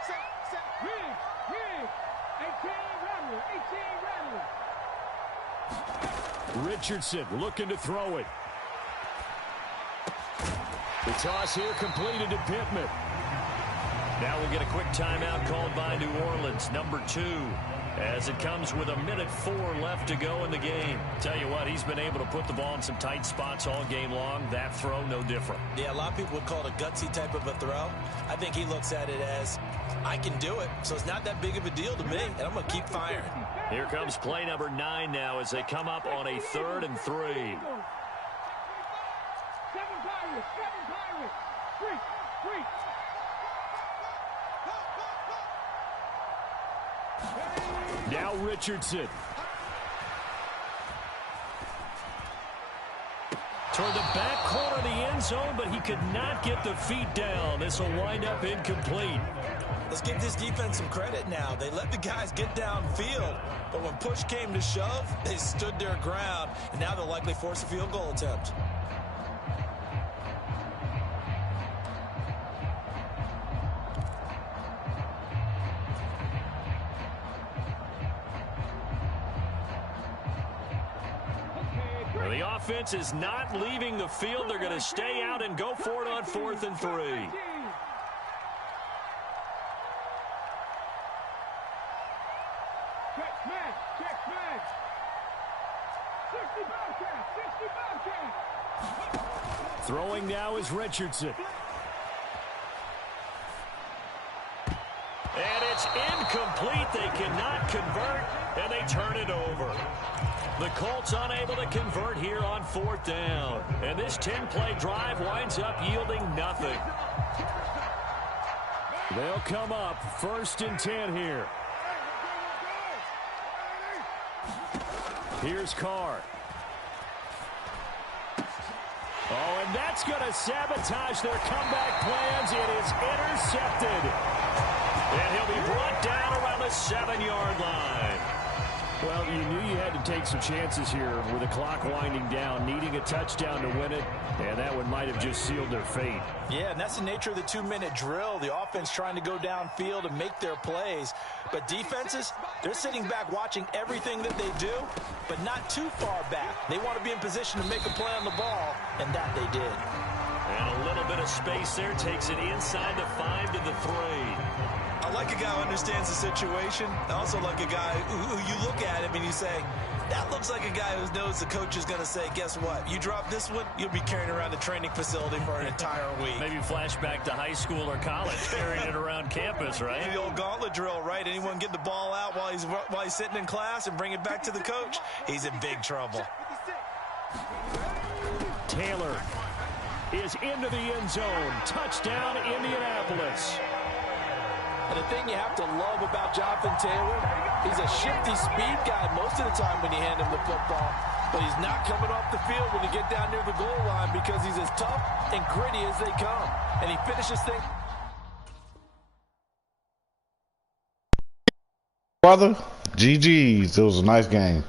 Set. Rig. 18 rattling. Richardson looking to throw it. The toss here completed to Pittman. Now we'll get a quick timeout called by New Orleans, number 2, as it comes with 1:04 left to go in the game. Tell you what, he's been able to put the ball in some tight spots all game long. That throw, no different. Yeah, a lot of people would call it a gutsy type of a throw. I think he looks at it as, I can do it, so it's not that big of a deal to me, and I'm going to keep firing. Here comes play number 9 now as they come up on a 3rd and 3. 7 Pirates. Street. Now Richardson. Toward the back corner of the end zone, but he could not get the feet down. This will wind up incomplete. Let's give this defense some credit now. They let the guys get downfield, but when push came to shove, they stood their ground, and now they'll likely force a field goal attempt. The offense is not leaving the field. They're going to stay out and go for it on 4th and 3. Check smash. 60 Bobcat. Throwing now is Richardson. And it's incomplete. They cannot convert, and they turn it over. The Colts unable to convert here on 4th down. And this 10-play drive winds up yielding nothing. They'll come up 1st and 10 here. Here's Carr. Oh, and that's going to sabotage their comeback plans. It is intercepted. And he'll be brought down around the 7-yard line. Well, you knew you had to take some chances here with the clock winding down, needing a touchdown to win it, and that one might have just sealed their fate. Yeah, and that's the nature of the 2-minute drill. The offense trying to go downfield and make their plays. But defenses, they're sitting back watching everything that they do, but not too far back. They want to be in position to make a play on the ball, and that they did. And a little bit of space there takes it inside the 5 to the 3. I like a guy who understands the situation. I also like a guy who you look at him and you say, that looks like a guy who knows the coach is going to say, guess what? You drop this one, you'll be carrying around the training facility for an entire week. Maybe flashback to high school or college, carrying it around campus, right? The old gauntlet drill, right? Anyone get the ball out while he's sitting in class and bring it back to the coach? He's in big trouble. Taylor is into the end zone. Touchdown, Indianapolis. And the thing you have to love about Jonathan Taylor, he's a shifty speed guy most of the time when you hand him the football. But he's not coming off the field when you get down near the goal line because he's as tough and gritty as they come. And he finishes things. Brother, GG's. It was a nice game.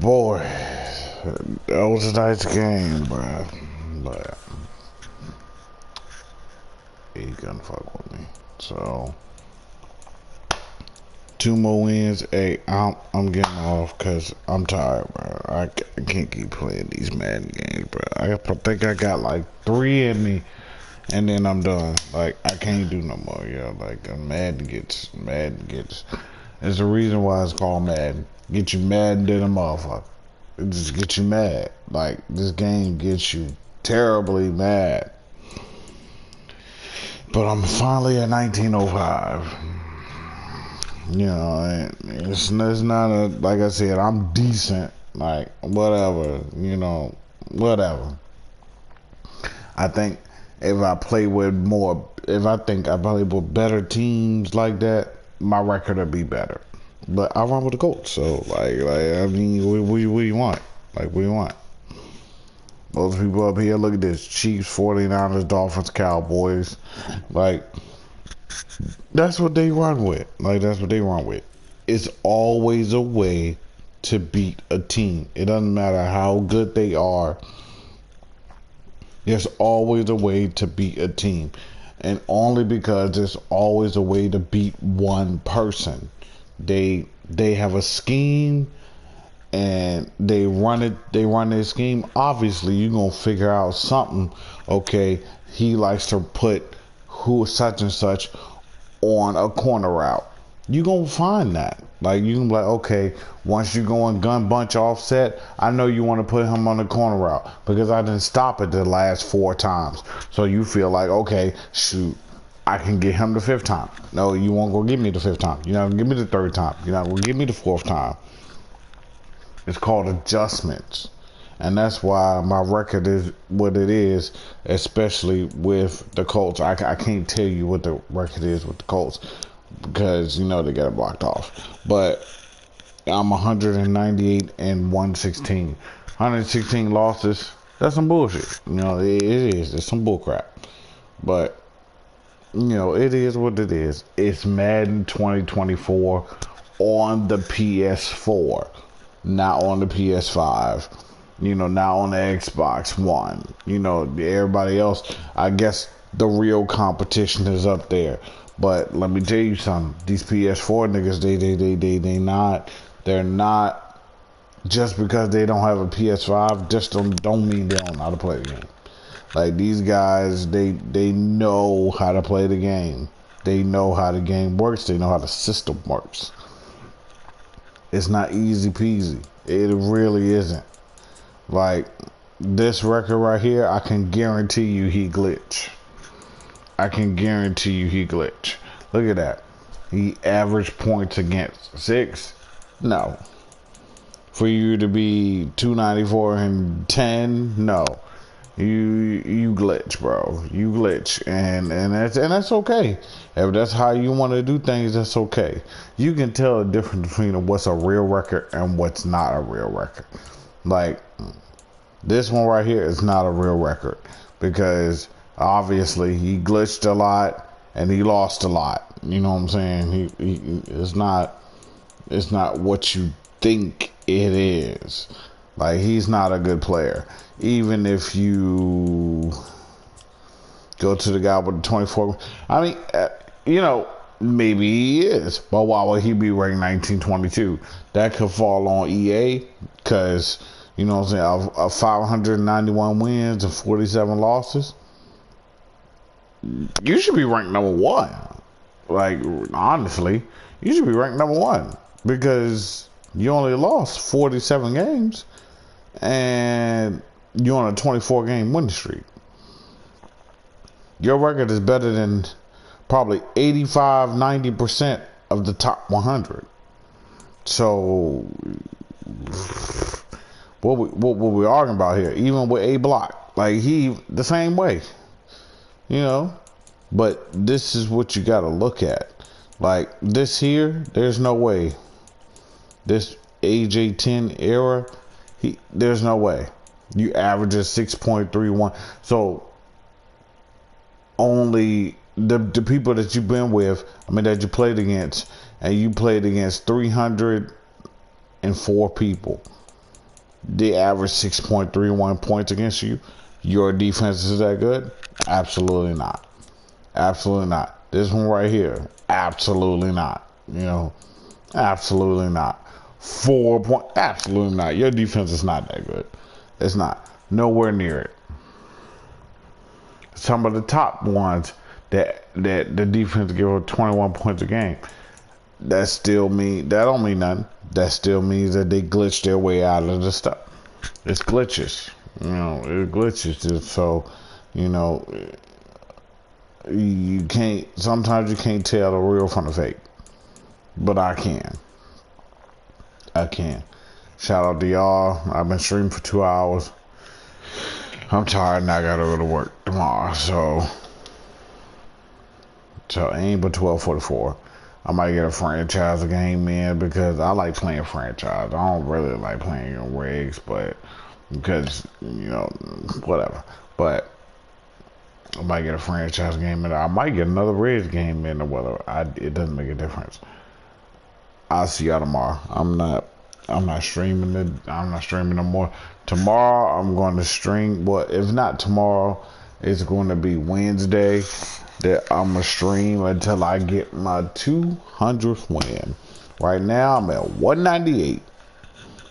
Boy, that was a nice game, bro. But he couldn't fuck with me. So 2 more wins. Hey, I'm getting off because I'm tired, bro. I can't keep playing these Madden games, bro. I think I got like 3 in me, and then I'm done. Like I can't do no more. Yeah, like Madden gets. There's a reason why it's called Madden. Get you mad than a motherfucker. It just get you mad. Like, this game gets you terribly mad. But I'm finally at 1905. You know, it's not a, like I said, I'm decent. Like, whatever, you know, whatever. I think if I play with more, if I think I play with better teams like that, my record would be better. But I run with the Colts, so like I mean, what do you want? Like, what do you want? Most people up here, look at this: Chiefs, 49ers, Dolphins, Cowboys. Like, that's what they run with. Like, that's what they run with. It's always a way to beat a team. It doesn't matter how good they are. There's always a way to beat a team. And only because there's always a way to beat one person. They have a scheme and they run their scheme. Obviously you're gonna figure out something. Okay, he likes to put who such and such on a corner route. You're gonna find that. Like, you can be like, okay, once you go on gun bunch offset, I know you want to put him on the corner route because I didn't stop it the last 4 times. So you feel like, okay, shoot, I can get him the 5th time. No, you won't go give me the 5th time. You're not gonna give me the 3rd time. You're not gonna give me the 4th time. It's called adjustments. And that's why my record is what it is, especially with the Colts. I can't tell you what the record is with the Colts because, you know, they got it blocked off. But I'm 198 and 116. 116 losses. That's some bullshit. You know, it is. It's some bullcrap. But, you know, it is what it is. It's Madden 2024 on the PS4. Not on the PS5, you know, not on the Xbox One. You know, everybody else, I guess the real competition is up there. But let me tell you something, these PS4 niggas, they're not, just because they don't have a PS5, just don't mean they don't know how to play the game. Like, these guys, they know how to play the game. They know how the game works. They know how the system works. It's not easy peasy. It really isn't. Like, this record right here, I can guarantee you he glitch. I can guarantee you he glitch. Look at that. He averaged points against 6? No. For you to be 294 and 10? No. You glitch, bro. You glitch, and that's okay. If that's how you want to do things, that's okay. You can tell the difference between what's a real record and what's not a real record. Like, this one right here is not a real record because obviously he glitched a lot and he lost a lot. You know what I'm saying? He it's not what you think it is. Like, he's not a good player. Even if you go to the guy with the 24, I mean, you know, maybe he is, but why would he be ranked 1922? That could fall on EA because, you know what I'm saying, 591 wins and 47 losses. You should be ranked number 1. Like, honestly, you should be ranked number 1 because you only lost 47 games and you're on a 24 game winning streak. Your record is better than probably 85-90% of the top 100. So what we arguing about here? Even with A Block, like, he the same way, you know. But this is what you got to look at. Like, this here, there's no way. This AJ10 era, there's no way. You average 6.31. So only the people that you've been with, I mean, that you played against, and you played against 304 people. They average 6.31 points against you. Your defense is that good? Absolutely not. Absolutely not. This one right here, absolutely not. You know, absolutely not. 4 points, absolutely not. Your defense is not that good. It's not. Nowhere near it. Some of the top ones that the defense give up 21 points a game. That don't mean nothing. That still means that they glitch their way out of the stuff. It's glitches. You know, it glitches. So, you know, sometimes you can't tell the real from the fake. But I can. Shout out to y'all. I've been streaming for 2 hours. I'm tired and I gotta go to work tomorrow, so aim for 12:44. I might get a franchise game in because I like playing franchise. I don't really like playing in rigs, but because whatever. But I might get a franchise game in. I might get another rigs game in or whatever. It doesn't make a difference. I'll see y'all tomorrow. I'm not streaming it. I'm not streaming no more. Tomorrow I'm going to stream. Well, if not tomorrow, it's going to be Wednesday that I'm going to stream until I get my 200th win. Right now I'm at 198.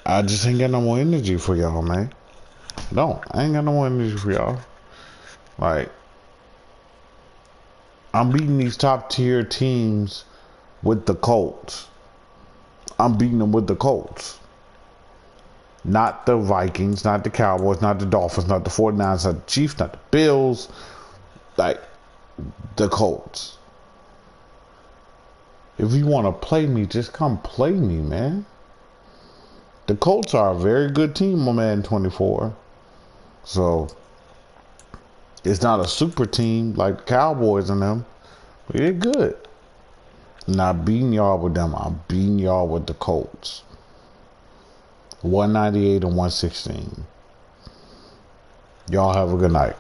I just ain't got no more energy for y'all, man. I ain't got no more energy for y'all. Like, I'm beating these top tier teams with the Colts. I'm beating them with the Colts. Not the Vikings, not the Cowboys, not the Dolphins, not the 49ers, not the Chiefs, not the Bills. Like, the Colts. If you want to play me, just come play me, man. The Colts are a very good team on Madden 24. So, it's not a super team like the Cowboys and them. But they're good. Not beating y'all with them. I'm beating y'all with the Colts. 198 and 116. Y'all have a good night.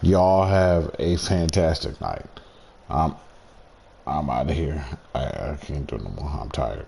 Y'all have a fantastic night. I'm out of here. I can't do no more. I'm tired.